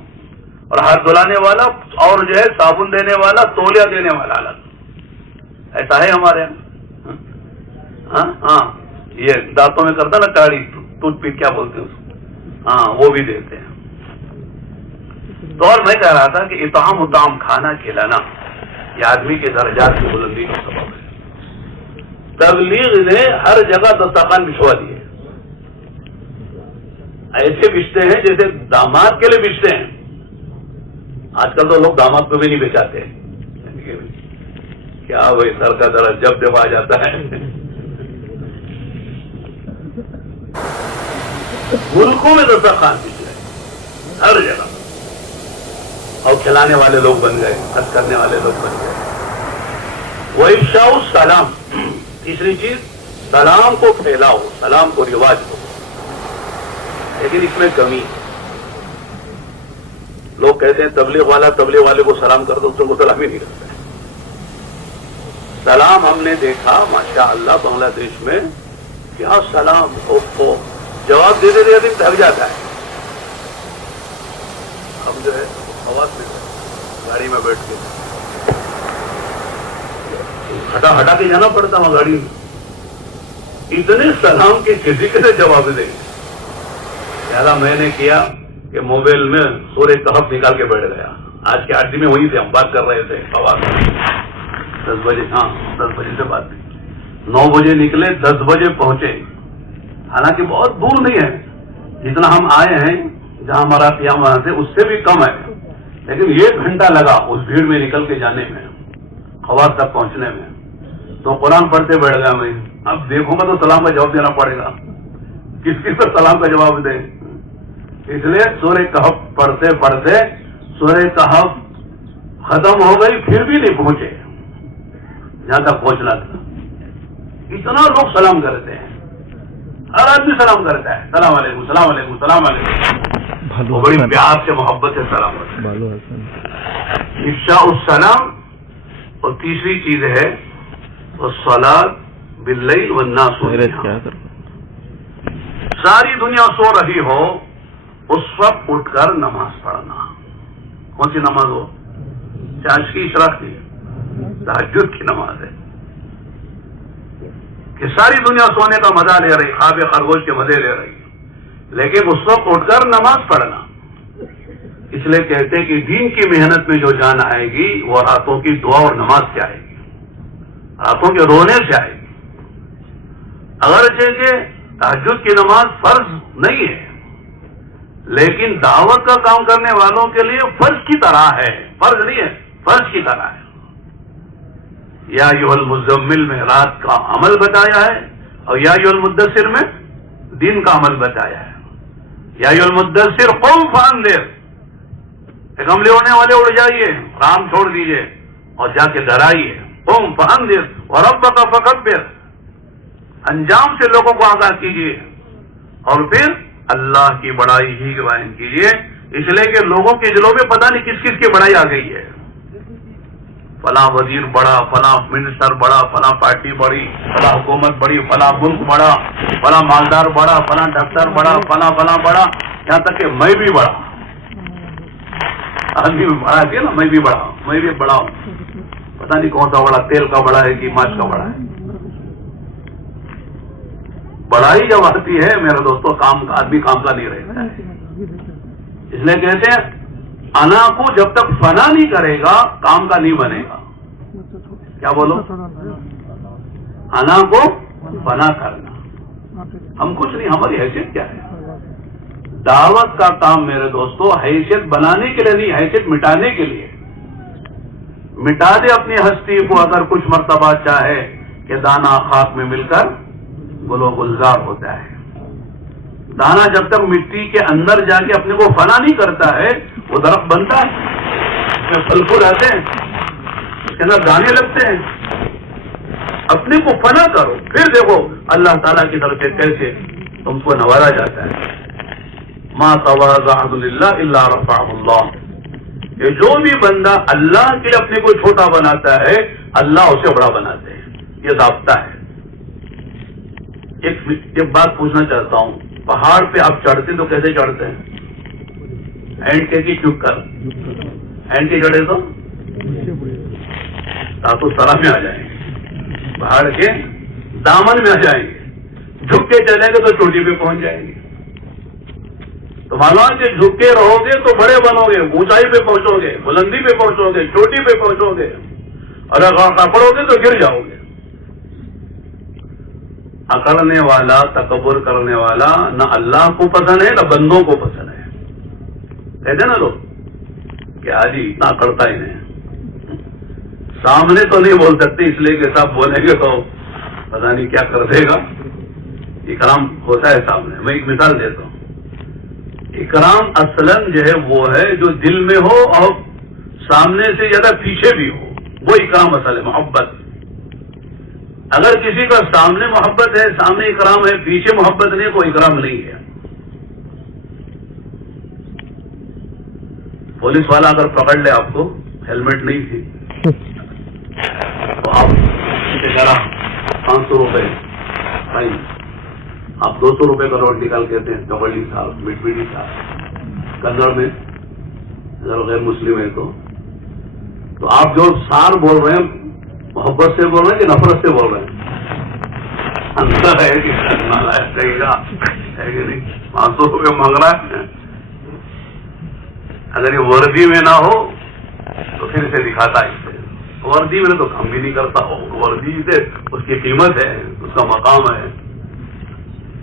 اور ہاتھ دھلانے والا اور جو ہے صابن دینے والا، تولیہ دینے والا الگ. ایسا ہے ہمارے یہاں. ہاں یہ دانتوں میں کرتا نا کاڑی، ٹوتھ پک کیا بولتے ہیں اس کو، ہاں وہ بھی دیتے ہیں. تو اور میں کہہ رہا تھا کہ اطعام اطعام کھانا کھلانا یہ آدمی کے درجات کی بلندی کا سبب ہے. تبلیغ نے ہر جگہ دسترخوان بچھوا دیے، ایسے بچتے ہیں جیسے داماد کے لیے بچتے ہیں. آج کل تو لوگ داماد کو بھی نہیں بچاتے، کیا وہی سر کا درد جب جب آ جاتا ہے. ملکوں میں دسترخوان بچ گئے ہر جگہ، اور کھلانے والے لوگ بن گئے، خرچ کرنے والے لوگ بن گئے. وَإِفْشَاءُ السَّلَامِ، تیسری چیز سلام کو پھیلاؤ، سلام کو رواج دو. لیکن اس میں کمی، لوگ کہتے ہیں تبلیغ والا تبلیغ والے کو سلام کر دو، اس کو سلام ہی نہیں کرتا ہے. سلام ہم نے دیکھا ماشاءاللہ بنگلہ دیش میں، کیا سلام کو جواب دے دے دن تھک جاتا ہے. ہم جو ہے آواز میں گاڑی میں بیٹھ کے ہٹا کے جانا پڑتا وہاں گاڑی میں. اتنے سلام کے کسی کے جواب دیں گے. لہذا میں نے کیا کہ موبائل میں سورہ کہف نکال کے بیٹھ گیا. آج کے آرٹی میں وہی تھے، ہم بات کر رہے تھے آواز 10 بجے. ہاں 10 بجے سے بات نہیں، 9 بجے نکلے 10 بجے پہنچے. حالانکہ بہت دور نہیں ہے، جتنا ہم آئے ہیں جہاں ہمارا قیام وہاں سے اس سے بھی کم ہے، لیکن 1 گھنٹہ لگا اس بھیڑ میں نکل کے جانے میں، خواص تک پہنچنے میں. تو قرآن پڑھتے بیٹھ گیا میں. اب دیکھوں گا تو سلام کا جواب دینا پڑے گا، کس کس سے سلام کا جواب دیں. اس لیے سورہ کہف پڑھتے پڑھتے سورہ کہف ختم ہو گئی، پھر بھی نہیں پہنچے جہاں تک پہنچنا تھا. اتنا لوگ سلام کرتے ہیں، ہر آدمی سلام کرتا ہے، سلام علیکم سلام علیکم سلام علیکم، وہ بڑی پیار سے محبت سے سلام کرتا ہے. افشاء السلام. اور تیسری چیز ہے الصلاۃ باللیل والناس نیام. ساری دنیا سو رہی ہو اس وقت اٹھ کر نماز پڑھنا. کون سی نماز ہو؟ چاش کی اشراق کی، تہجد کی نماز ہے. کہ ساری دنیا سونے کا مزہ لے رہی، خواب خرگوش کے مزے لے رہی، لیکن اس وقت اٹھ کر نماز پڑھنا. اس لیے کہتے ہیں کہ دین کی محنت میں جو جان آئے گی وہ راتوں کی دعا اور نماز سے آئے گی، راتوں کے رونے سے آئے گی. اگرچہ کہ تہجد کی نماز فرض نہیں ہے، لیکن دعوت کا کام کرنے والوں کے لیے فرض کی طرح ہے. فرض نہیں ہے، فرض کی طرح ہے. یا ایھا المزمل میں رات کا عمل بتایا ہے، اور یا ایھا المدثر میں دین کا عمل بتایا ہے۔ یا ایھا المدثر قم فانذر، کملے ہونے والے اڑ جائیے، آرام چھوڑ دیجیے اور جا کے ڈرائیے۔ قم فانذر وربک فکبر، انجام سے لوگوں کو آگاہ کیجیے، اور پھر اللہ کی بڑائی ہی کی بیان کیجیے، اس لیے کہ لوگوں کے دلوں میں پتہ نہیں کس کس کی بڑائی آ گئی ہے۔ فلاں وزیر بڑا، فلاں منسٹر بڑا، فلاں پارٹی بڑی، فلاں حکومت بڑی، فلاں ملک بڑا، فلاں مالدار بڑا، فلاں ڈاکٹر بڑا، فلاں فلاں بڑا، یہاں تک کہ میں بھی بڑا، آدمی بڑا ہے نا، میں بھی بڑا ہوں، پتہ نہیں کون سا بڑا، تیل کا بڑا ہے کہ ماچ کا بڑا ہے۔ بڑائی جب آتی ہے میرے دوستوں، آدمی کام کا نہیں رہتا ہے۔ اس لیے کہتے ہیں انا کو جب تک فنا نہیں کرے گا کام کا نہیں بنے گا۔ کیا بولو؟ انا کو فنا کرنا، ہم کچھ نہیں، ہماری حیثیت کیا ہے؟ دعوت کا کام میرے دوستوں حیثیت بنانے کے لیے نہیں، حیثیت مٹانے کے لیے۔ مٹا دے اپنی ہستی کو اگر کچھ مرتبہ چاہے کہ دانا خاک میں مل کر گل و گلزار ہوتا ہے۔ دانا جب تک مٹی کے اندر جا کے اپنے کو فنا نہیں کرتا ہے وہ درخت بنتا ہے، اس میں پھل پھول آتے ہیں، اس کے اندر دانے لگتے ہیں۔ اپنے کو فنا کرو، پھر دیکھو اللہ تعالیٰ کی طرف سے کیسے تم کو نوازا جاتا ہے۔ ما تواضع للہ الا رفعہ اللہ، یہ جو بھی بندہ اللہ کے لیے اپنے کو چھوٹا بناتا ہے اللہ اسے بڑا بناتے ہیں، یہ ضابطہ ہے۔ ایک بات پوچھنا چاہتا ہوں، پہاڑ پہ آپ چڑھتے تو کیسے چڑھتے ہیں؟ اینٹ کے کی چک کر، اینٹ کے چڑھے تو سرا میں آ جائیں گے، پہاڑ کے دامن میں آ جائیں گے، جھک کے چلیں گے تو چوٹی پہ پہنچ جائیں گے۔ تو معلوم کہ جھک کے رہو گے تو بڑے بنو گے، اونچائی پہ پہنچو گے، بلندی پہ پہنچو گے، چوٹی پہ پہنچو گے، اور اگر اکڑو گے تو گر جاؤ گے۔ اکڑنے والا، تکبر کرنے والا نہ اللہ کو پسند ہے نہ بندوں کو پسند ہے۔ کہتے نا لوگ کہ آجی اتنا اکڑتا ہی نہیں، سامنے تو نہیں بول سکتے اس لیے کہ سب بولیں گے تو پتہ نہیں کیا کر دے گا۔ اکرام ہوتا ہے سامنے۔ میں ایک مثال دیتا ہوں، اکرام اصلاً جو ہے وہ ہے جو دل میں ہو اور سامنے سے زیادہ پیچھے بھی ہو، وہ اکرام اصل ہے، محبت۔ اگر کسی کا سامنے محبت ہے، سامنے اکرام ہے، پیچھے محبت نہیں، کوئی اکرام نہیں ہے۔ پولیس والا اگر پکڑ لے آپ کو، ہیلمٹ نہیں تھی تو آپ سے کہہ رہا 500 روپے بھائی، آپ 200 روپے کا نوٹ نکال کہتے ہیں کبڈی صاحب، مٹبیڑی صاحب، کنڑ میں اگر غیر مسلم ہے تو آپ جو سار بول رہے ہیں محبت سے بول رہے ہیں کہ نفرت سے بول رہے ہیں؟ اندر ہے کہ کہے گا ہے کہ نہیں، 500 روپے مانگ رہا ہے۔ اگر یہ وردی میں نہ ہو تو پھر اسے دکھاتا ہے، وردی میں تو کم بھی نہیں کرتا ہو، وردی سے اس کی قیمت ہے، اس کا مقام ہے۔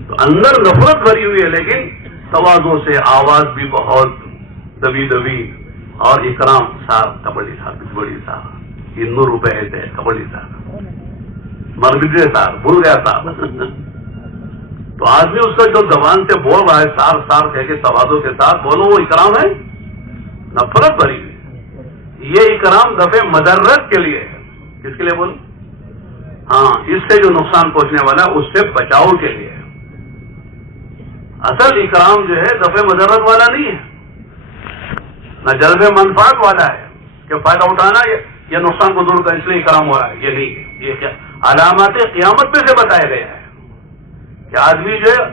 تو اندر نفرت بھری ہوئی ہے، لیکن تواضع سے آواز بھی بہت دبی دبی، اور اکرام صاحب، کبڈی صاحب، بڑی صاحب، 200 روپے تھے، کبڈی صاحب، مرگڈے صاحب، بھول گیا صاحب۔ تو آدمی اس کا جو زبان سے بول رہا ہے سار سار کہہ کے تواضع کے ساتھ بولو، وہ اکرام ہے؟ نفرت بھری ہے۔ یہ اکرام دفع مضرت کے لیے ہے۔ کس کے لیے بولو؟ ہاں، اس سے جو نقصان پہنچنے والا ہے اس سے بچاؤ کے لیے ہے۔ اصل اکرام جو ہے دفع مضرت والا نہیں ہے، نہ جلب منفعت والا ہے کہ فائدہ اٹھانا یا نقصان کو دور کر اس لیے اکرام ہو رہا ہے، یہ نہیں ہے۔ یہ کیا علامات قیامت میں سے بتایا گیا ہے کہ آدمی جو ہے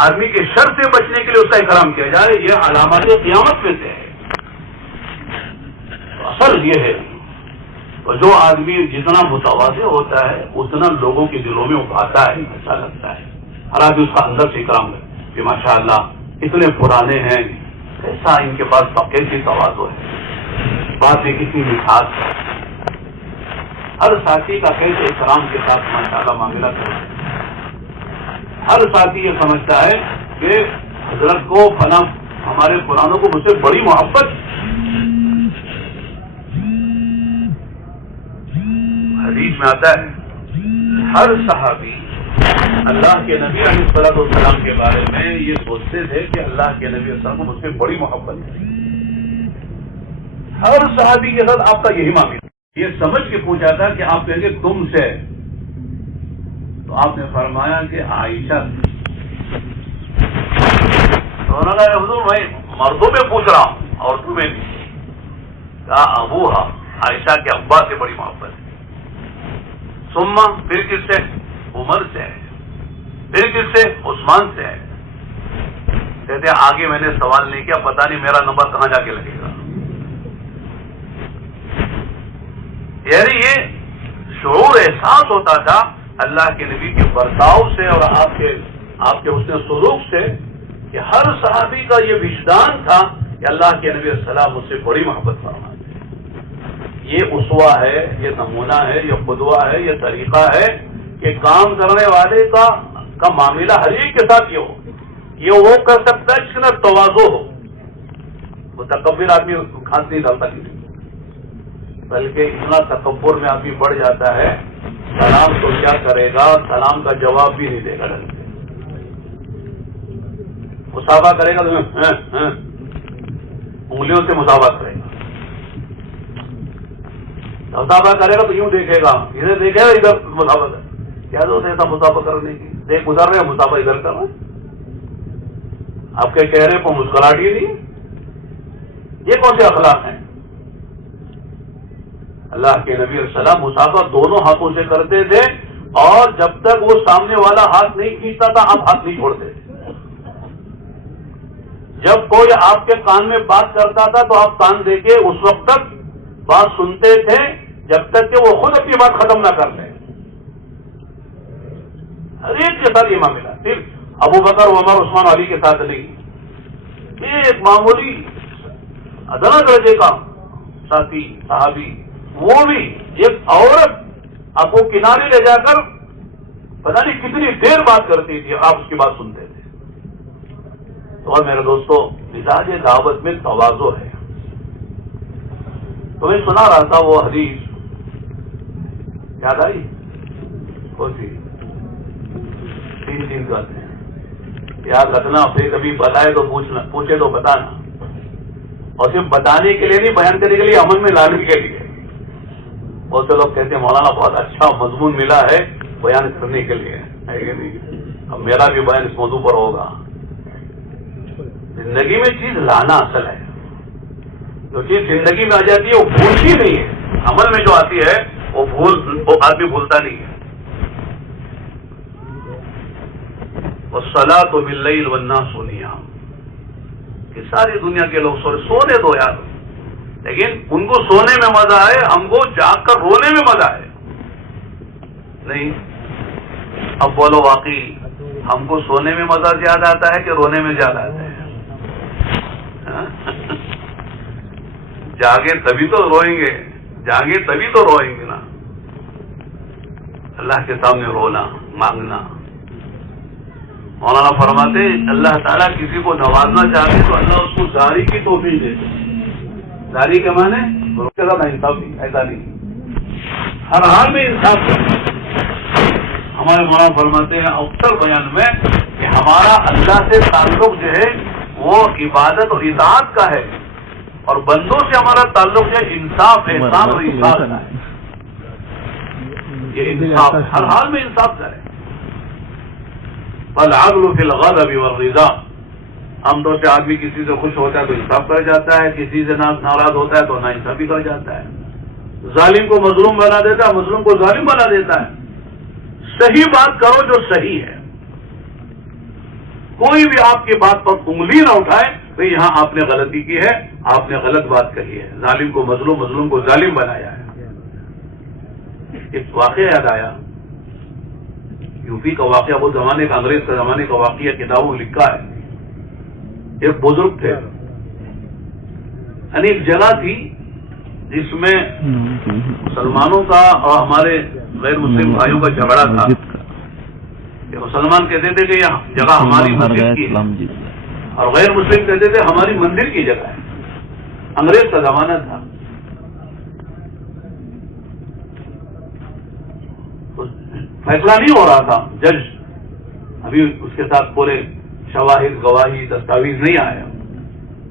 آدمی کے شر سے بچنے کے لیے اس کا اکرام کیا جائے، یہ علامات قیامت میں سے ہے۔ اصل یہ ہے، تو جو آدمی جتنا متواضع ہوتا ہے اتنا لوگوں کے دلوں میں ابھاتا ہے، اچھا لگتا ہے، ہر آدمی اس کا اندر سے اکرام ہے کہ ماشاء اللہ اتنے پرانے ہیں، کیسا ان کے پاس کیسی تواضع ہے، بات میں کتنی مٹھاس ہے، ہر ساتھی کا کیسے اکرام کے ساتھ ماشاءاللہ معاملہ کرتے ہیں۔ ہر ساتھی یہ سمجھتا ہے کہ حضرت کو فلاں ہمارے پرانوں کو مجھ سے بڑی محبت۔ حدیث میں آتا ہے ہر صحابی اللہ کے نبی علیہ الصلوۃ والسلام کے بارے میں یہ سوچتے تھے کہ اللہ کے نبی علیہ السلام کو مجھ سے بڑی محبت ہے. ہر صحابی کے ساتھ آپ کا یہی معاملہ. یہ سمجھ کے پوچھا تھا کہ آپ کہیں گے تم سے، تو آپ نے فرمایا کہ عائشہ سے. تو انہوں نے حضور میں مردوں میں پوچھ رہا ہوں اور تمہیں نہیں. کہا ابوہا، عائشہ کے ابا سے بڑی محبت ہے. ثم پھر کس سے؟ عمر سے ہے. پھر کس سے؟ عثمان سے ہے. کہتے ہیں آگے میں نے سوال نہیں کیا، پتا نہیں میرا نمبر کہاں جا کے لگے گا. یعنی یہ شعور احساس ہوتا تھا اللہ کے نبی کے برتاؤ سے اور آپ کے حسن سلوک سے کہ ہر صحابی کا یہ وجدان تھا کہ اللہ کے نبی السلام مجھ سے بڑی محبت فرماتے. یہ اسوہ ہے، یہ نمونہ ہے، یہ قدوہ ہے، یہ طریقہ ہے کہ کام کرنے والے کا معاملہ ہر ایک کے ساتھ یہ ہو. یہ وہ کر سکتا ہے جس کے اندر تواضع ہو. وہ تکبر آدمی ہاتھ نہیں ڈالتا کسی، بلکہ اتنا تکبر میں آدمی بڑھ جاتا ہے، سلام تو کیا کرے گا، سلام کا جواب بھی نہیں دے گا. مسافہ کرے گا تو انگلیوں سے مسافہ کرے گا. مسافہ کرے گا تو یوں دیکھے گا، ادھر دیکھے گا ادھر مسافہ کرے. کیا ضرورت ہے ایسا مسافہ کرنے کی؟ دیکھ گزر رہے مسافہ ادھر کر رہے ہیں. آپ کے چہرے کو مسکراہٹ ہی نہیں. یہ کون سے اخلاق ہیں؟ اللہ کے نبی علیہ السلام مسافہ دونوں ہاتھوں سے کرتے تھے، اور جب تک وہ سامنے والا ہاتھ نہیں کھینچتا تھا آپ ہاتھ نہیں چھوڑتے تھے. جب کوئی آپ کے کان میں بات کرتا تھا تو آپ کان دے کے اس وقت تک بات سنتے تھے جب تک کہ وہ خود اپنی بات ختم نہ کر لیں. ہر ایک کے ساتھ یہ معاملہ، صرف ابو بکر عمر عثمان علی کے ساتھ نہیں. ایک معمولی ادنا درجے کا ساتھی صحابی، وہ بھی ایک عورت آپ کو کنارے لے جا کر پتہ نہیں کتنی دیر بات کرتی تھی، آپ اس کی بات سنتے تھے. اور میرے دوستو، مزاج دعوت میں تواضع ہے. تو میں سنا رہا تھا وہ حدیث، یاد آئی کون سی؟ 3 کرتے ہیں، یاد رکھنا. پھر کبھی بتائے تو پوچھے تو بتانا، اور صرف بتانے کے لیے نہیں، بیان کرنے کے لیے، عمل میں لانے کے لیے. بہت سے لوگ کہتے ہیں مولانا بہت اچھا مضمون ملا ہے بیان کرنے کے لیے، ہے کہ نہیں؟ اب میرا بھی بیان اس موضوع پر ہوگا. زندگی میں چیز لانا اصل ہے. جو چیز زندگی میں آ جاتی ہے وہ بھولتی نہیں ہے. عمل میں جو آتی ہے وہ آدمی بھولتا نہیں ہے. والصلاۃ باللیل والناس نیام، کہ ساری دنیا کے لوگ سونے دو یار، لیکن ان کو سونے میں مزہ آئے، ہم کو جاگ کر رونے میں مزہ آئے نہیں. اب بولو واقعی ہم کو سونے میں مزہ زیادہ آتا ہے کہ رونے میں زیادہ آتا ہے؟ جاگے تبھی تو روئیں گے، جاگے تبھی تو روئیں گے نا. اللہ کے سامنے رونا، مانگنا. مولانا فرماتے اللہ تعالیٰ کسی کو نوازنا چاہتے تو اللہ اس کو زاری کی توفیق دیتے. زاری کے معنی اس کے ساتھ انصاف نہیں، ایسا نہیں، ہر حال میں انصاف کرنا. ہمارے مولانا فرماتے ہیں اکثر بیان میں کہ ہمارا اللہ سے تعلق جو ہے وہ عبادت اور اطاعت کا ہے، اور بندوں سے ہمارا تعلق جو ہے انصاف، احسان اور انصاف کا ہے. یہ انصاف ہر حال میں انصاف کا ہے. فالعدل فی الغضب والرضا، عام طور سے آدمی کسی سے خوش ہوتا ہے تو انصاف کر جاتا ہے، کسی سے ناراض ہوتا ہے تو ناانصافی کر جاتا ہے. ظالم کو مظلوم بنا دیتا ہے، مظلوم کو ظالم بنا دیتا ہے. صحیح بات کرو جو صحیح ہے. کوئی بھی آپ کی بات پر انگلی نہ اٹھائے تو یہاں آپ نے غلطی کی ہے، آپ نے غلط بات کہی ہے، ظالم کو مظلوم، مظلوم کو ظالم بنایا ہے. ایک واقعہ یاد آیا، یوپی کا واقعہ، وہ زمانے کا، انگریز کا زمانے کا واقعہ، کتابوں میں لکھا ہے. ایک بزرگ تھے، یعنی ایک جگہ تھی جس میں مسلمانوں کا اور ہمارے غیر مسلم بھائیوں کا جھگڑا تھا. کہ مسلمان کہتے تھے کہ یہ جگہ ہماری مسجد کی ہے، اور غیر مسلم کہتے تھے ہماری مندر کی جگہ ہے. انگریز کا زمانہ تھا. فیصلہ نہیں ہو رہا تھا، جج ابھی اس کے ساتھ پورے شواہد گواہی دستاویز نہیں آیا،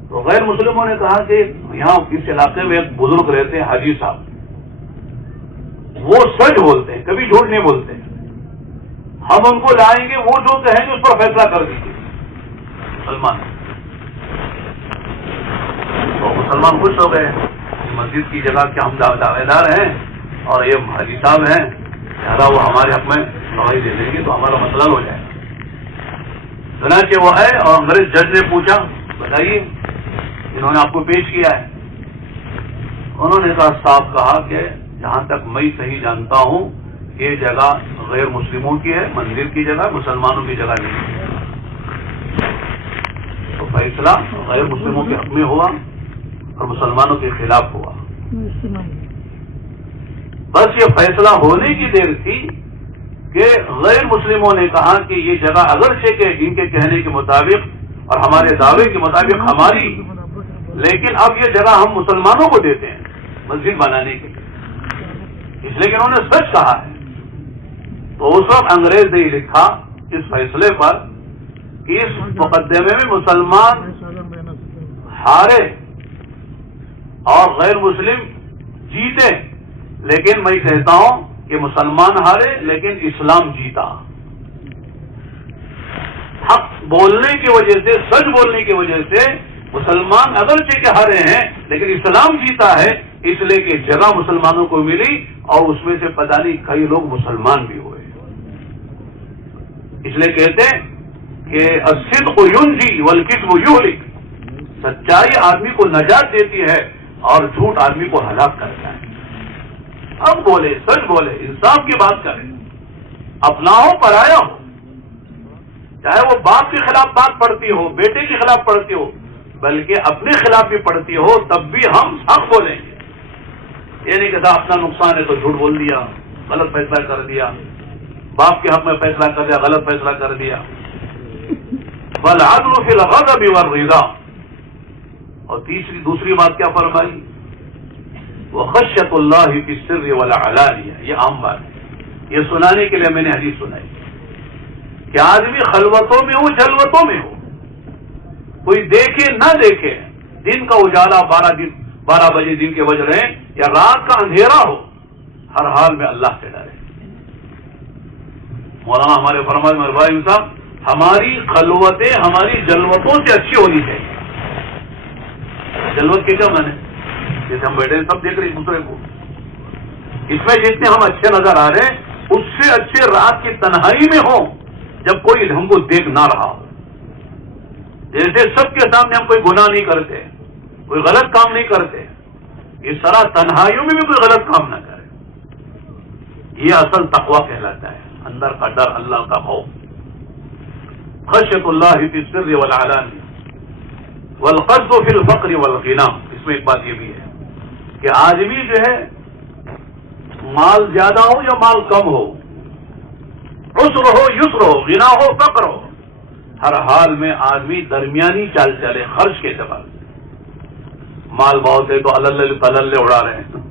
تو غیر مسلموں نے کہا کہ یہاں اس علاقے میں ایک بزرگ رہتے ہیں حاجی صاحب، وہ سچ بولتے ہیں، کبھی جھوٹ نہیں بولتے، ہم ان کو لائیں گے، وہ جو کہیں گے اس پر فیصلہ کر دیجیے۔ مسلمان تو مسلمان خوش ہو گئے، مسجد کی جگہ کے ہم دعوے دار ہیں اور یہ حاجی صاحب ہیں، لہٰذا وہ ہمارے حق میں گواہی دے دیں گے تو ہمارا مسئلہ ہو جائے۔ چنانچہ وہ ہے اور انگریز جج نے پوچھا بتائیے انہوں نے آپ کو پیش کیا ہے؟ انہوں نے کہا صاحب کہا کہ جہاں تک میں صحیح جانتا ہوں یہ جگہ غیر مسلموں کی ہے، مندر کی جگہ، مسلمانوں کی جگہ نہیں ہے۔ تو فیصلہ غیر مسلموں کے حق میں ہوا اور مسلمانوں کے خلاف ہوا۔ بس یہ فیصلہ ہونے کی دیر تھی کہ غیر مسلموں نے کہا کہ یہ جگہ اگرچہ کہ ان کے کہنے کے مطابق اور ہمارے دعوے کے مطابق ہماری، لیکن اب یہ جگہ ہم مسلمانوں کو دیتے ہیں مسجد بنانے کے لیے، اس لیے کہ انہوں نے سچ کہا ہے۔ تو اس وقت انگریز نے لکھا اس فیصلے پر کہ اس مقدمے میں مسلمان ہارے اور غیر مسلم جیتے، لیکن میں کہتا ہوں کہ مسلمان ہارے لیکن اسلام جیتا۔ حق بولنے کی وجہ سے، سچ بولنے کی وجہ سے مسلمان اگرچہ کہ ہارے ہیں لیکن اسلام جیتا ہے، اس لیے کہ جگہ مسلمانوں کو ملی اور اس میں سے پتہ نہیں کئی لوگ مسلمان بھی ہوئے۔ اس لیے کہتے ہیں کہ الصدق ینجی والکذب یہلک، سچائی آدمی کو نجات دیتی ہے اور جھوٹ آدمی کو ہلاک کرتا ہے۔ اب بولے، سچ بولے، انصاف کی بات کرے، اپنا ہو پرایا ہو، چاہے وہ باپ کے خلاف بات پڑتی ہو، بیٹے کے خلاف پڑتی ہو، بلکہ اپنے خلاف بھی پڑتی ہو، تب بھی ہم حق بولیں گے۔ یہ نہیں کہتا اپنا نقصان ہے تو جھوٹ بول دیا، غلط فیصلہ کر دیا، باپ کے حق میں فیصلہ کر دیا، غلط فیصلہ کر دیا۔ والعدل فی الغضب والرضا، اور دوسری بات کیا فرمائی؟ وخشیۃ اللہ فی السر والعلانیہ، یہ عام بات ہے، یہ سنانے کے لیے میں نے حدیث سنائی کہ آدمی خلوتوں میں ہو، جلوتوں میں ہو، کوئی دیکھے نہ دیکھے، دن کا اجالا 12 بجے دن کے بج رہے ہیں یا رات کا اندھیرا ہو، ہر حال میں اللہ سے ڈرے۔ مولانا ہمارے فرمائے ابراہیم صاحب، ہماری خلوتیں ہماری جلوتوں سے اچھی ہونی چاہیے۔ جلوت کے کیا معنی؟ جیسے ہم بیٹھے سب دیکھ رہے ہیں دوسرے کو، اس میں جتنے ہم اچھے نظر آ رہے ہیں اس سے اچھے رات کی تنہائی میں ہوں جب کوئی ہم کو دیکھ نہ رہا ہو۔ جیسے سب کے سامنے ہم کوئی گناہ نہیں کرتے، کوئی غلط کام نہیں کرتے، اس طرح تنہائیوں میں بھی کوئی غلط کام نہ کرے۔ یہ اصل تقویٰ کہلاتا ہے، اندر کا ڈر، اللہ کا خوف۔ خشیۃ اللہ فی السر والعلانیہ والقصد فی الفقر والغنی، اس میں ایک بات یہ بھی ہے کہ آدمی جو ہے مال زیادہ ہو یا مال کم ہو، عسر ہو یسر ہو، غنا ہو فقر ہو، ہر حال میں آدمی درمیانی چال چلے خرچ کے اعتبار سے۔ مال بہت ہے تو اللہ اڑا رہے ہیں،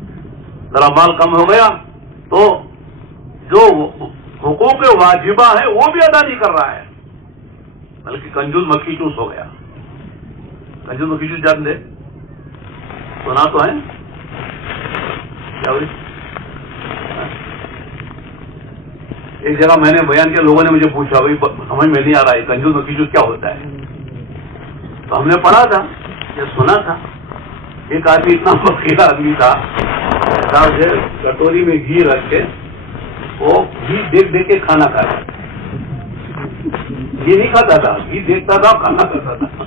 ذرا مال کم ہو گیا تو جو حقوق واجبہ ہے وہ بھی ادا نہیں کر رہا ہے، بلکہ کنجوس مکھی چوس ہو گیا۔ کنجوس مکھی چوس جان دے سنا تو ہے کیا ہوئی؟ ایک جگہ میں نے بیان کیا، لوگوں نے مجھے پوچھا بھائی سمجھ میں نہیں آ رہا ہے کنجوس مکھی چوس کیا ہوتا ہے؟ تو ہم نے پڑھا تھا یا سنا تھا، ایک آدمی اتنا فقیر آدمی تھا، کٹوری میں گھی رکھ کے وہ گھی دیکھ دیکھ کے کھانا کھاتا تھا، گھی نہیں کھاتا تھا، گھی دیکھتا تھا کھانا کھاتا تھا۔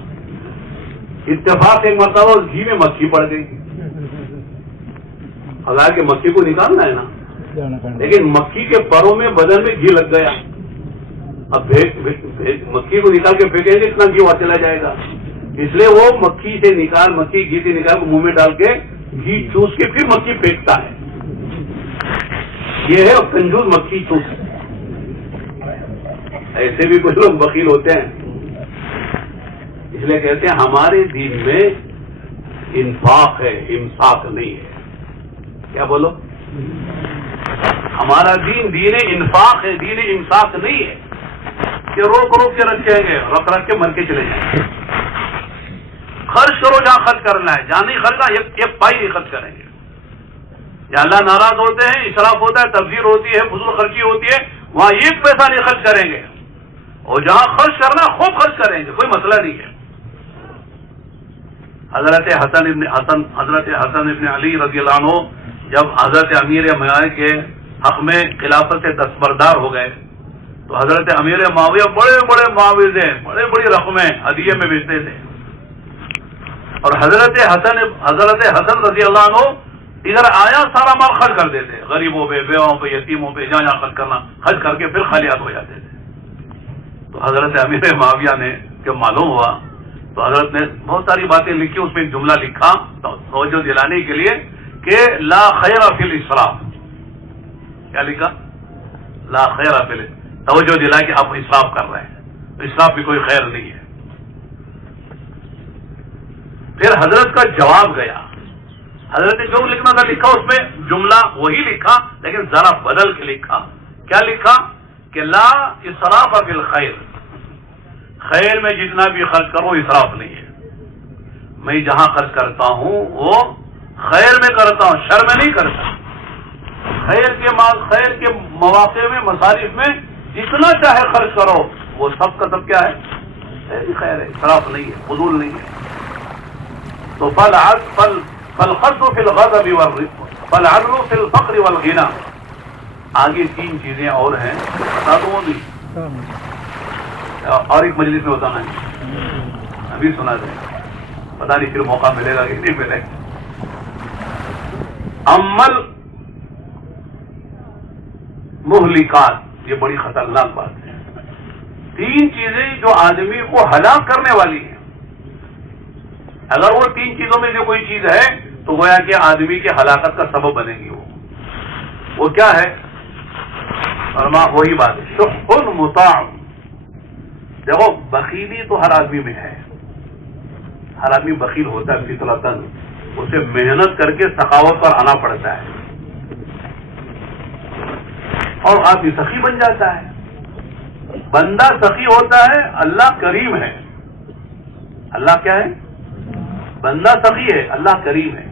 اتفاق ایک مرتبہ اس گھی میں مکھی پڑ گئی، حالانکہ مکھی کو نکالنا ہے نا، لیکن مکھی کے پروں میں بدن میں گھی لگ گیا۔ اب مکھی کو نکال کے پھینکیں گے اتنا گھی وہاں چلا جائے گا، اس لیے وہ مکھی گھی سے نکال کے منہ میں ڈال کے گھی چوس کے پھر مکھی پھینکتا ہے۔ یہ ہے کنجوس مکھی چوس۔ ایسے بھی کچھ لوگ بخیل ہوتے ہیں، اس لیے کہتے ہیں ہمارے دین میں انفاق ہے، امساک نہیں ہے۔ کیا بولو؟ ہمارا دین دین انفاق ہے، دین امساک نہیں ہے کہ روک روک کے رکھیں گے، رکھ رکھ کے مر کے چلے جائیں گے۔ خرچ کرو جہاں خرچ کرنا ہے، جہاں نہیں خرچنا ایک پائی نہیں خرچ کریں گے۔ یا اللہ ناراض ہوتے ہیں، اسراف ہوتا ہے، تبذیر ہوتی ہے، فضول خرچی ہوتی ہے، وہاں ایک پیسہ نہیں خرچ کریں گے، اور جہاں خرچ کرنا خوب خرچ کریں گے، کوئی مسئلہ نہیں ہے۔ حضرت حسن ابن علی رضی اللہ عنہ جب حضرت امیر معاویہ کے حق میں خلافت سے دستبردار ہو گئے تو حضرت امیر معاویہ بڑے بڑے معاوضے، بڑے بڑی رقمیں ہدیے میں بیچتے تھے، اور حضرت حسن رضی اللہ عنہ ادھر آیا سارا مال خرچ کر دیتے، غریبوں پہ، بیواؤں پہ، یتیموں پہ، جہاں خرچ کرنا خرچ کر کے پھر خالیات ہو جاتے تھے۔ تو حضرت امیر معاویہ نے جب معلوم ہوا تو حضرت نے بہت ساری باتیں لکھی، اس میں ایک جملہ لکھا توجہ دلانے کے لیے کہ لا خیر فی الاسراف۔ کیا لکھا؟ لا خیر فی الاسراف، توجہ دلا کہ آپ اسراف کر رہے ہیں، تو اسراف بھی کوئی خیر نہیں ہے۔ پھر حضرت کا جواب گیا، حضرت نے جو لکھنا تھا لکھا، اس میں جملہ وہی لکھا لیکن ذرا بدل کے لکھا۔ کیا لکھا؟ کہ لا اسراف فی الخیر، خیر میں جتنا بھی خرچ کرو اسراف نہیں ہے، میں جہاں خرچ کرتا ہوں وہ خیر میں کرتا ہوں، شر میں نہیں کرتا۔ خیر کے مواقع میں، مصارف میں جتنا چاہے خرچ کرو، وہ سب کا سب کیا ہے؟ خیر ہے، اسراف نہیں ہے، فضول نہیں ہے۔ تو فالخرج فی الغضب والعدل فی الفقر والغنى، آگے تین چیزیں اور ہیں، بتا دوں وہ بھی، اور ایک مجلس میں بتانا ہے، ابھی سنا دیں، پتا نہیں پھر موقع ملے گا کہ نہیں ملے گا۔ عمل مہلکات، یہ بڑی خطرناک بات ہے۔ تین چیزیں جو آدمی کو ہلاک کرنے والی ہیں، اگر وہ تین چیزوں میں سے کوئی چیز ہے تو گویا کہ آدمی کے ہلاکت کا سبب بنے گی۔ وہ کیا ہے؟ وہی بات ہے، شح مطاع۔ دیکھو بخیلی تو ہر آدمی میں ہے، ہر آدمی بخیل ہوتا ہے فطرتاً، اسے محنت کر کے سخاوت پر آنا پڑتا ہے، اور آدمی سخی بن جاتا ہے۔ بندہ سخی ہوتا ہے، اللہ کریم ہے۔ اللہ کیا ہے؟ بندہ سخی ہے، اللہ کریم ہے۔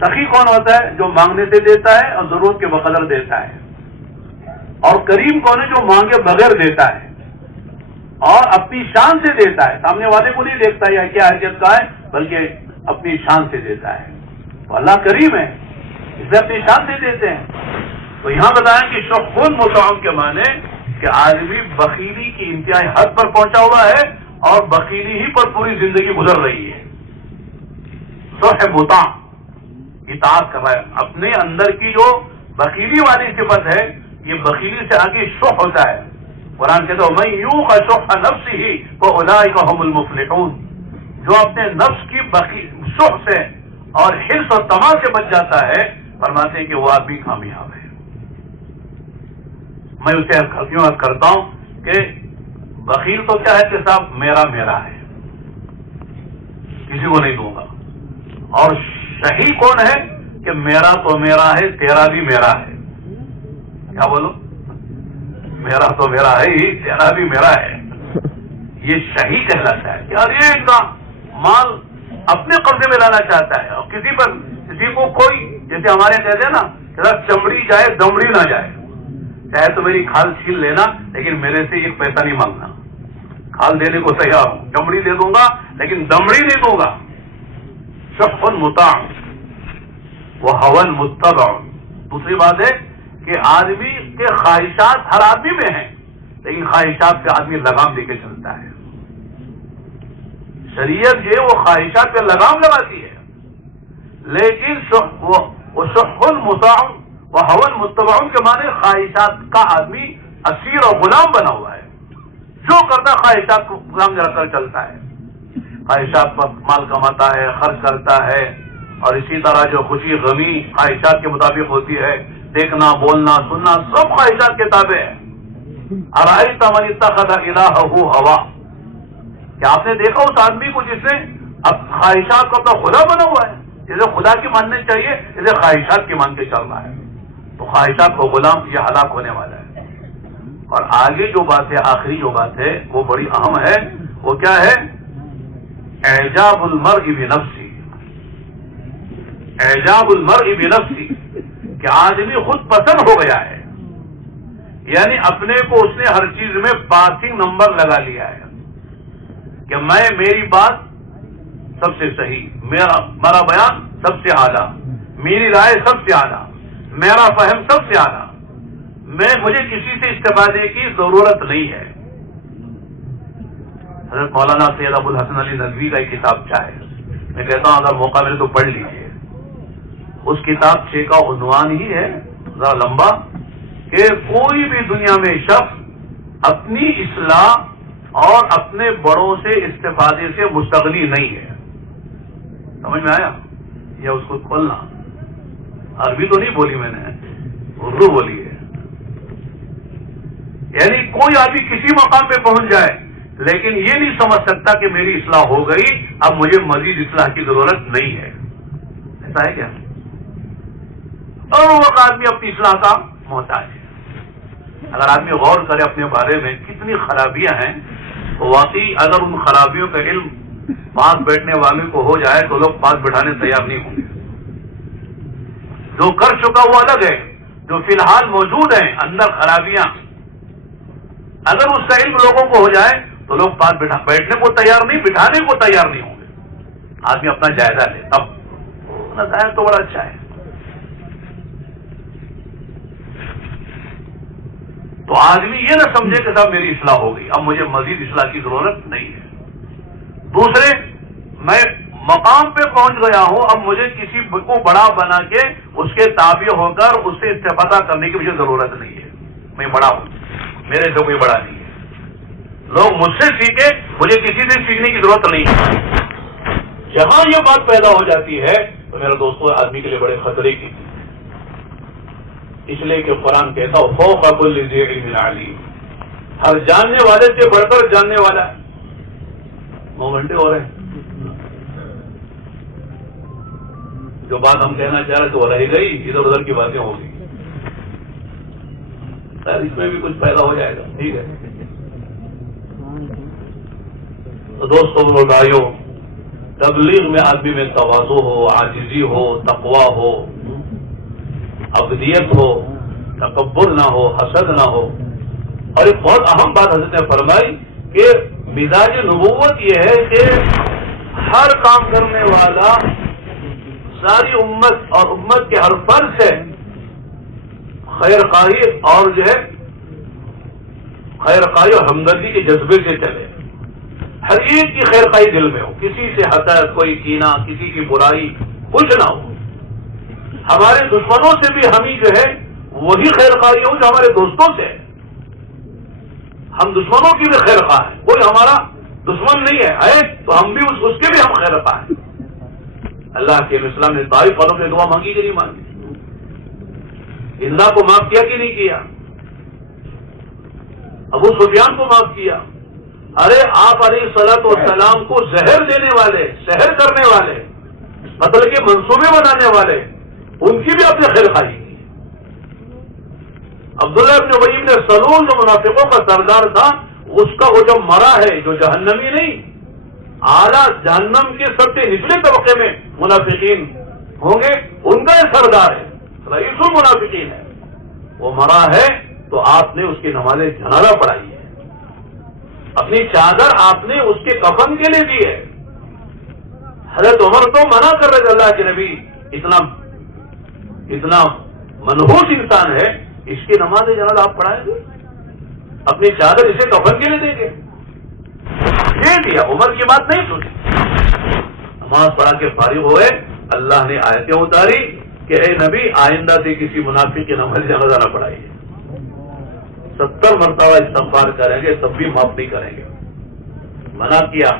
سخی کون ہوتا ہے؟ جو مانگنے سے دیتا ہے اور ضرورت کے بقدر دیتا ہے، اور کریم کون ہے؟ جو مانگے بغیر دیتا ہے اور اپنی شان سے دیتا ہے، سامنے والے کو نہیں دیکھتا یا کیا حیثیت کا ہے، بلکہ اپنی شان سے دیتا ہے۔ تو اللہ کریم ہے، اسے اپنی شان سے دیتے ہیں۔ تو یہاں بتائیں کہ شح مطاع کے معنی کہ آدمی بخیلی کی انتہائی حد پر پہنچا ہوا ہے اور بخیلی ہی پر پوری زندگی گزر رہی ہے۔ شح مطاع، اطاعت کر رہا ہے، اپنے اندر کی جو بخیلی والی صفت ہے، یہ بخیلی سے آگے شح ہوتا ہے۔ قرآن کہتا ہے من یوق شح نفسہ فاولئک هم المفلحون، جو اپنے نفس کی شح سے اور حرص اور طمع سے بچ جاتا ہے، فرماتے ہیں کہ وہ آدمی کامیاب ہے۔ میں اسے عرض کرتا ہوں کہ بخیل تو کیا ہے کہ صاحب میرا ہے، کسی کو نہیں دوں گا، اور شحیح کون ہے کہ میرا تو میرا ہے، تیرا بھی میرا ہے۔ کیا بولو؟ میرا تو میرا ہے ہی، تیرا بھی میرا ہے۔ یہ شحیح کہلاتا ہے کہ ہر ایک کا مال اپنے قبضے میں لانا چاہتا ہے، اور کسی کو کوئی، جیسے ہمارے کہتے ہیں نا کہ چمڑی جائے دمڑی نہ جائے، چاہے تو میری کھال چھین لینا لیکن میرے سے ایک پیسہ نہیں مانگنا، کھال دینے کو تیار ہوں، چمڑی دے دوں گا لیکن دمڑی نہیں دوں گا۔ شح مطاع وہوى متبع۔ دوسری بات ہے کہ آدمی کے خواہشات ہر آدمی میں ہیں، لیکن خواہشات سے آدمی لگام دے کے چلتا ہے۔ شریعت جو ہے وہ خواہشات پہ لگام لگاتی ہے، لیکن شح مطاع وہوى متبع کے معنی خواہشات کا آدمی اسیر اور غلام بنا ہوا ہے، جو کرتا خواہشات کو غلام رکھ کر چلتا ہے، خواہشات پر مال کماتا ہے، خرچ کرتا ہے، اور اسی طرح جو خوشی غمی خواہشات کے مطابق ہوتی ہے، دیکھنا بولنا سننا سب خواہشات کے تابع ہے۔ ارأیت من اتخذ الہہ ہوا، کیا آپ نے دیکھا اس آدمی کو جس نے اب خواہشات کو اپنا خدا بنا ہوا ہے؟ جسے خدا کی ماننے چاہیے اسے خواہشات کی مان کے چل رہا ہے۔ تو خواہشات کو غلام یہ ہلاک ہونے والا ہے. اور آگے جو بات ہے، آخری جو بات ہے وہ بڑی اہم ہے. وہ کیا ہے؟ اعجاب المرء بنفسی. اعجاب المرء بنفسی کہ آدمی خود پسند ہو گیا ہے، یعنی اپنے کو اس نے ہر چیز میں پاسنگ نمبر لگا لیا ہے کہ میری بات سب سے صحیح، میرا بیان سب سے اعلیٰ، میری رائے سب سے اعلیٰ، میرا فہم سب سے اعلیٰ، مجھے کسی سے استفادے کی ضرورت نہیں ہے. حضرت مولانا سید ابو الحسن علی ندوی کا ایک کتاب ہے، میں کہتا ہوں اگر موقع ملے تو پڑھ لیجیے. اس کتاب کا عنوان ہی ہے ذرا لمبا کہ کوئی بھی دنیا میں شخص اپنی اصلاح اور اپنے بڑوں سے استفادے سے مستغنی نہیں ہے. سمجھ میں آیا؟ یا اس کو کھولنا، عربی تو نہیں بولی میں نے، اردو بولی ہے. یعنی کوئی آدمی کسی مقام پہ پہنچ جائے لیکن یہ نہیں سمجھ سکتا کہ میری اصلاح ہو گئی، اب مجھے مزید اصلاح کی ضرورت نہیں ہے. ایسا ہے کیا؟ اور وہ آدمی اپنی اصلاح کا محتاج ہے. اگر آدمی غور کرے اپنے بارے میں کتنی خرابیاں ہیں تو واقعی اگر ان خرابیوں کا علم پاس بیٹھنے والے کو ہو جائے تو لوگ پاس بیٹھانے تیار نہیں ہوں گے. جو کر چکا وہ الگ ہے، جو فی الحال موجود ہیں اندر خرابیاں، اگر اس کا علم لوگوں کو ہو جائے تو لوگ پاس بیٹھنے کو تیار نہیں، بٹھانے کو تیار نہیں ہوں گے. آدمی اپنا جائزہ لے تب نتائج تو بڑا اچھا ہے. تو آدمی یہ نہ سمجھے کہ صاحب میری اصلاح ہو گئی، اب مجھے مزید اصلاح کی ضرورت نہیں ہے. دوسرے، میں مقام پہ پہنچ گیا ہوں، اب مجھے کسی کو بڑا بنا کے اس کے تابع ہو کر اس سے استفادہ کرنے کی مجھے ضرورت نہیں ہے. میں بڑا ہوں، میرے سے کوئی بڑا نہیں ہے. لوگ مجھ سے سیکھے، مجھے کسی سے سیکھنے کی ضرورت نہیں ہے. جہاں یہ بات پیدا ہو جاتی ہے تو میرا دوستوں آدمی کے لیے بڑے خطرے کی، اس لیے کہ قرآن کہتا ہو فوق کل ذی علم علیم، ہر جاننے والے سے بڑھ کر جاننے والا ہے. 9 گھنٹے ہو رہے ہیں، جو بات ہم کہنا چاہ رہے تو وہ رہ گئی، ادھر ادھر کی باتیں ہوگی. اس میں بھی کچھ پیدا ہو جائے گا. ٹھیک ہے. تو دوستوں اور بھائیوں، تبلیغ میں آدمی میں تواضع ہو، عاجزی ہو، تقویٰ ہو، ابدیت ہو، تکبر نہ ہو، حسد نہ ہو. اور ایک بہت اہم بات حضرت نے فرمائی کہ مزاج نبوت یہ ہے کہ ہر کام کرنے والا ساری امت اور امت کے ہر فرد سے خیر خواہی اور جو ہے خیر خواہی اور ہمدردی کے جذبے سے چلے. ہر ایک کی خیر خواہی دل میں ہو، کسی سے حسد، کوئی کینہ، کسی کی برائی کچھ نہ ہو. ہمارے دشمنوں سے بھی ہمیں جو ہے وہی خیر خواہی ہو جو ہمارے دوستوں سے ہے. ہم دشمنوں کی بھی خیر خواہ ہیں، کوئی ہمارا دشمن نہیں ہے تو ہم بھی اس کے بھی ہم خیر خواہ ہیں. اللہ کے اسلام نے طائف والوں نے دعا مانگی کہ نہیں مانگی؟ ہندا کو معاف کیا کہ نہیں کیا؟ ابو سفیان کو معاف کیا. ارے آپ علیہ الصلوۃ والسلام کو زہر دینے والے، سحر کرنے والے، قتل کے منصوبے بنانے والے، ان کی بھی آپ نے خیر خواہی کی. عبداللہ ابن ابی بن سلول جو منافقوں کا سردار تھا، اس کا وہ جو مرا ہے، جو جہنمی نہیں، اعلیٰ جہنم کے سب سے نچلے طبقے میں منافقین ہوں گے، ان کا یہ سردار ہے، رئیس المنافقین ہے، وہ مرا ہے تو آپ نے اس کی نماز جنازہ پڑھائی ہے. اپنی چادر آپ نے اس کے کفن کے لیے دی ہے. حضرت عمر تو منع کر رہے تھے، اللہ کے نبی اتنا منحوس انسان ہے، اس کی نماز جنازہ آپ پڑھائیں گے؟ اپنی چادر اسے کفن کے لیے دیں گے؟ دے دیا. عمر کی بات نہیں سنی، نماز پڑھا کے فارغ ہوئے. اللہ نے آیتیں اتاری کہ اے نبی آئندہ سے کسی منافق کی نماز جنازہ نہ پڑھائیے. 70 مرتبہ استغفار کریں گے تب بھی معاف نہیں کریں گے. منع کیا.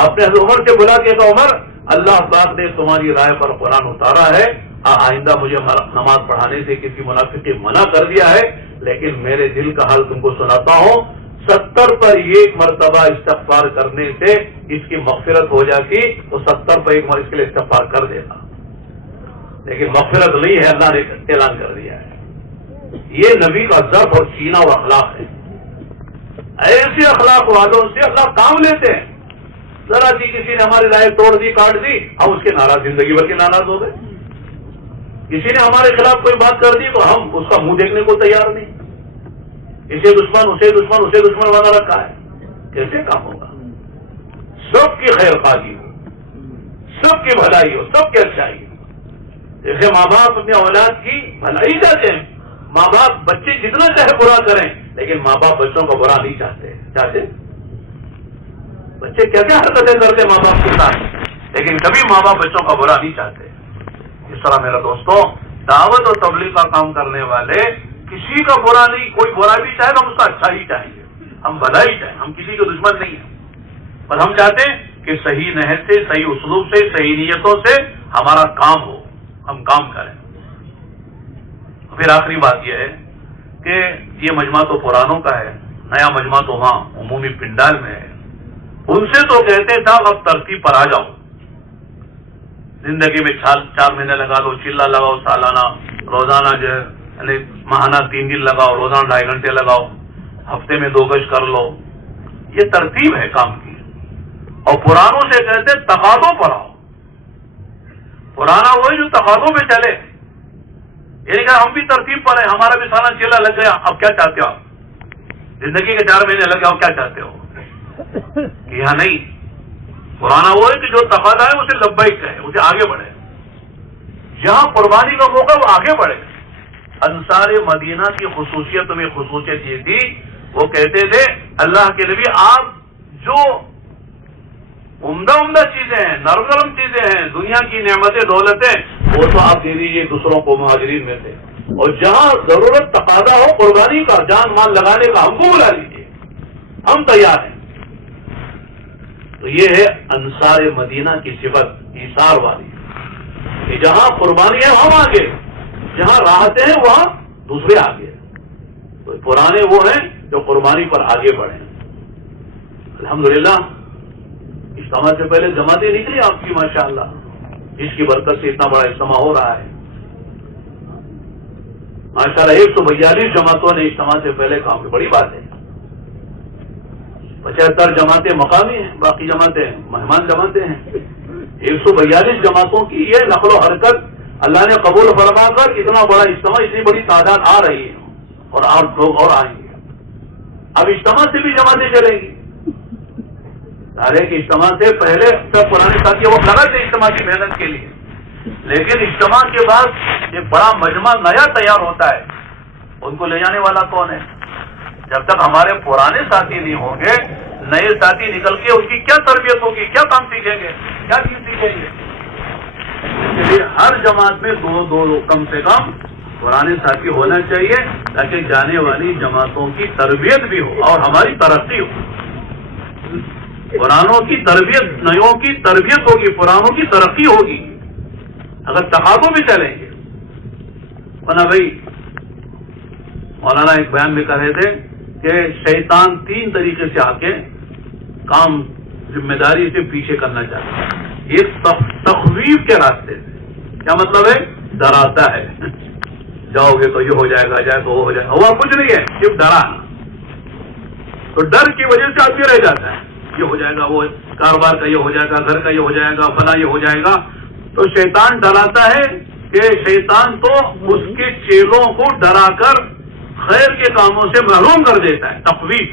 آپ نے حضرت عمر سے بلا کہ عمر، اللہ پاک نے تمہاری رائے پر قرآن اتارا ہے، آئندہ مجھے نماز پڑھانے سے کسی منافق کی منع کر دیا ہے، لیکن میرے دل کا حال تم کو سناتا ہوں. 70 پر 1 مرتبہ استغفار کرنے سے اس کی مغفرت ہو جاتی، تو 70 پر 1 مرتبہ اس کے لیے استغفار کر دینا. لیکن مغفرت نہیں ہے، اللہ نے اعلان کر دیا ہے. یہ نبی کا ضرب اور سینہ و اخلاق ہے. ایسے اخلاق والوں سے اللہ کام لیتے ہیں. ذرا سی کسی نے ہماری رائے توڑ دی, کاٹ دی, ہم اس کے ناراض, زندگی بھر کے ناراض ہو گئے. کسی نے ہمارے خلاف کوئی بات کر دی تو ہم اس کا منہ دیکھنے کو تیار نہیں. اسے دشمن, اسے دشمن, اسے دشمن بنا رکھا ہے. کیسے کام ہوگا؟ سب کی خیر خواہی ہو, سب کی بھلائی ہو, سب کی اچھائی ہو. جیسے ماں باپ اپنی اولاد کی بھلائی چاہتے ہیں. ماں باپ بچے جتنا چاہے برا کریں, لیکن ماں باپ بچوں کا برا نہیں چاہتے. بچے کیا کیا حرکتیں کرتے ماں باپ کے ساتھ, لیکن کبھی ماں باپ بچوں کا برا نہیں چاہتے. اس طرح میرا دوستوں, دعوت اور تبلیغ کا کام کرنے والے کسی کا برا نہیں, کوئی برا بھی چاہے تو ہم اس کا اچھا ہی چاہیں گے, ہم بھلا ہی چاہیں. ہم کسی کے دشمن نہیں ہیں, پر ہم چاہتے ہیں کہ صحیح نہج سے, صحیح اسلوب سے, صحیح نیتوں سے ہمارا کام ہو, ہم کام کریں. پھر آخری بات یہ ہے کہ یہ مجمع تو پرانوں کا ہے, نیا مجمع تو وہاں عمومی پنڈال میں ہے. ان سے تو کہتے تھا اب ترتیب پر آ جاؤ, زندگی میں 4 مہینے لگا لو, چلا لگاؤ سالانہ, روزانہ جو ہے یعنی ماہانہ 3 دن لگاؤ, روزانہ 2.5 گھنٹے لگاؤ, ہفتے میں 2 گز کر لو. یہ ترتیب ہے کام کی. اور پرانوں سے کہتے تقاضوں پر آؤ. پرانا وہی جو تقاضوں پہ چلے, یعنی کہ ہم بھی ترتیب پر ہیں, ہمارا بھی سالانہ چلا لگ گیا, اب کیا چاہتے ہو آپ؟ زندگی کے 4 مہینے لگ گئے, اب کیا چاہتے ہو؟ یہاں نہیں. پرانا وہ ہے کہ جو تقاضا ہے اسے لبیک کہے, اسے آگے بڑھے. جہاں قربانی کا موقع وہ آگے بڑھے. انصار مدینہ کی خصوصیت میں خصوصیت یہ تھی, وہ کہتے تھے اللہ کے نبی آپ جو عمدہ چیزیں ہیں, نرم چیزیں ہیں, دنیا کی نعمتیں دولتیں, وہ تو آپ دے دیجیے دوسروں کو. مہاجرین میں تھے. اور جہاں ضرورت تقاضا ہو قربانی کا, جان مال لگانے کا, ہم کو بلا لیجیے, ہم تیار ہیں. تو یہ ہے انصار مدینہ کی صفت, ایثار والی, کہ جہاں قربانی ہے ہم آگے, جہاں راحتیں ہیں وہاں دوسرے آگے. تو پرانے وہ ہیں جو قربانی پر آگے بڑھیں. الحمدللہ اجتماع سے پہلے جماعتیں نکلی آپ کی ماشاءاللہ, جس کی برکت سے اتنا بڑا اجتماع ہو رہا ہے. ماشاءاللہ 142 جماعتوں نے اجتماع سے پہلے کام کی, بڑی بات ہے. 75 جماعتیں مقامی ہیں, باقی جماعتیں مہمان جماعتیں ہیں. 142 جماعتوں کی یہ نقل و حرکت اللہ نے قبول فرما کر اتنا بڑا اجتماع, اتنی بڑی تعداد آ رہی ہے, اور 8 لوگ اور آئیں گے. اب اجتماع سے بھی جماعتیں چلیں گی. سارے کے اجتماع سے پہلے سب پرانے ساتھی وہ لگا تھے اجتماع کی محنت کے لیے, لیکن اجتماع کے بعد ایک بڑا مجمع نیا تیار ہوتا ہے. ان کو لے جانے والا کون ہے؟ جب تک ہمارے پرانے ساتھی نہیں ہوں گے, نئے ساتھی نکل کے اس کی کیا تربیت ہوگی, کیا کام سیکھیں گے, کیا چیز سیکھیں گے. اس لیے ہر جماعت میں 2 کم سے کم پرانے ساتھی ہونا چاہیے, تاکہ جانے والی جماعتوں کی تربیت بھی ہو اور ہماری ترقی ہو. پرانوں کی تربیت, نئیوں کی تربیت ہوگی, پرانوں کی ترقی ہوگی اگر تقاضوں میں چلیں گے. ورنہ بھائی مولانا ایک بیان میں کہہ رہے تھے کہ شیطان 3 طریقے سے آ کے کام ذمہ داری سے پیچھے کرنا چاہتا ہے. ایک تخویف کے راستے سے, کیا مطلب ہے؟ ڈراتا ہے, جاؤ گے تو یہ ہو جائے گا, جائے تو وہ ہو جائے گا. ہوا کچھ نہیں ہے, صرف ڈرانا. تو ڈر کی وجہ سے آدمی رہ جاتا ہے, یہ ہو جائے گا, وہ کاروبار کا یہ ہو جائے گا, گھر کا یہ ہو جائے گا, فلاں یہ ہو جائے گا. تو شیطان ڈراتا ہے کہ شیطان تو اس کے چیلوں کو ڈرا کر خیر کے کاموں سے محروم کر دیتا ہے. تخویف,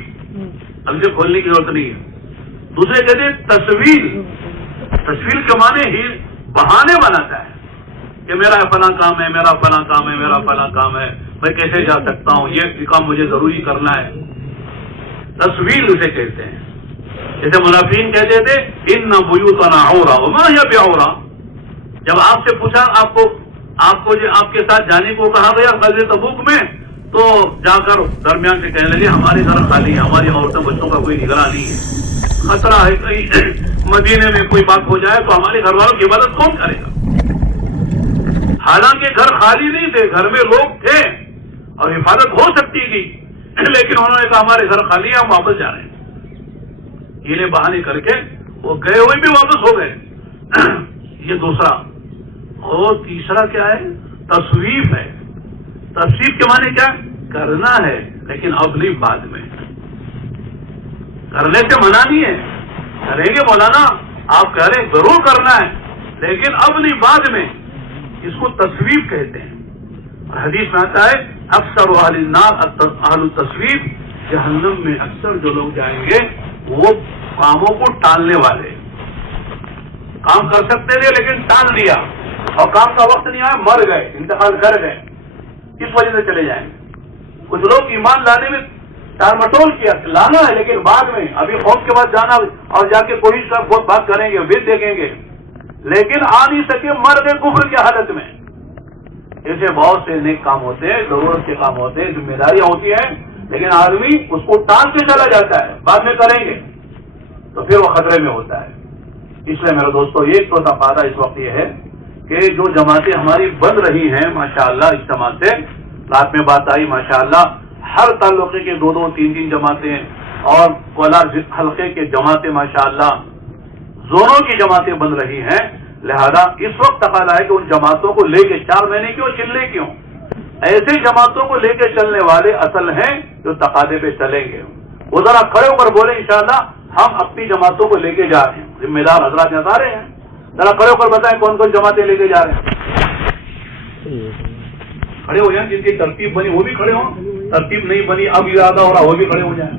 اب اسے کھولنے کی ضرورت نہیں ہے. دوسرے کہتے ہیں تصویر. تصویر کے معنی ہی بہانے بناتا ہے کہ میرا فلاں کام ہے, میرا فلاں کام ہے, میرا فلاں کام ہے, میں کیسے جا سکتا ہوں, یہ کام مجھے ضروری کرنا ہے. تصویر اسے کہتے ہیں. جیسے منافقین کہتے تھے ان بیوتنا عورا وما ہی بعورا. جب آپ سے پوچھا, آپ کو جو آپ کے ساتھ جانے کو کہا گیا غزوہ تبوک میں, تو جا کر درمیان سے کہنے لگے ہمارے گھر خالی ہے, ہماری عورتوں بچوں کا کوئی نگراں نہیں ہے, خطرہ ہے کہیں مدینے میں کوئی بات ہو جائے تو ہمارے گھر والوں کی عبادت کون کرے گا. حالانکہ گھر خالی نہیں تھے, گھر میں لوگ تھے اور حفاظت ہو سکتی تھی, لیکن انہوں نے کہا ہمارے گھر خالی ہے, ہم واپس جا رہے ہیں. یہ بہانے کر کے وہ گئے ہوئے بھی واپس ہو گئے. یہ دوسرا. اور تیسرا کیا ہے؟ تصویف ہے. تصویف کے معنی کیا ہے؟ کرنا ہے لیکن اب نہیں بعد میں. کرنے سے منع نہیں ہے, کریں گے مولانا آپ کہہ رہے ہیں ضرور کرنا ہے لیکن اب نہیں بعد میں. اس کو تصویب کہتے ہیں. اور حدیث میں آتا ہے اکثر اہل النار اہل التصویب, جہنم میں اکثر جو لوگ جائیں گے وہ کاموں کو ٹالنے والے. کام کر سکتے تھے لیکن ٹال دیا اور کام کا وقت نہیں آیا, مر گئے, انتقال کر گئے, کس وجہ سے چلے جائیں گے. کچھ لوگ ایمان لانے میں ٹال مٹول کیا, لانا ہے لیکن بعد میں, ابھی خوف کے بعد جانا اور جا کے کوئی سب بہت بات کریں گے, وید دیکھیں گے, لیکن آ نہیں سکے, مر گئے کفر کی حالت میں. ایسے بہت سے نیک کام ہوتے ہیں, ضرورت کے کام ہوتے ہیں, ذمہ داریاں ہوتی ہیں, لیکن آدمی اس کو ٹال کے چلا جاتا ہے, بعد میں کریں گے تو پھر وہ خطرے میں ہوتا ہے. اس لیے میرے دوستو ایک تو فائدہ اس وقت یہ ہے کہ جو جماعتیں ہماری بن رہی ہیں ماشاءاللہ اجتماع سے, رات میں بات آئی ماشاءاللہ ہر تعلقے کے 2-2 3-3 جماعتیں اور کولار حلقے کے جماعتیں ماشاءاللہ زونوں کی جماعتیں بن رہی ہیں. لہذا اس وقت تقاضا ہے کہ ان جماعتوں کو لے کے 4 مہینے کیوں چلنے کیوں, ایسے جماعتوں کو لے کے چلنے والے اصل ہیں جو تقاضے پہ چلیں گے. وہ ذرا کھڑے ہو کر بولے انشاءاللہ ہم اپنی جماعتوں کو لے کے جا رہے ہیں, ذمہ دار حضرات جا رہے ہیں, ذرا کھڑے ہو کر بتائیں کون کون جماعتیں لے کے جا رہے ہیں. کھڑے ہو جائیں, جن کی ترتیب بنی وہ بھی کھڑے ہوں, ترتیب نہیں بنی اب ارادہ ہو رہا وہ بھی کھڑے ہو جائیں.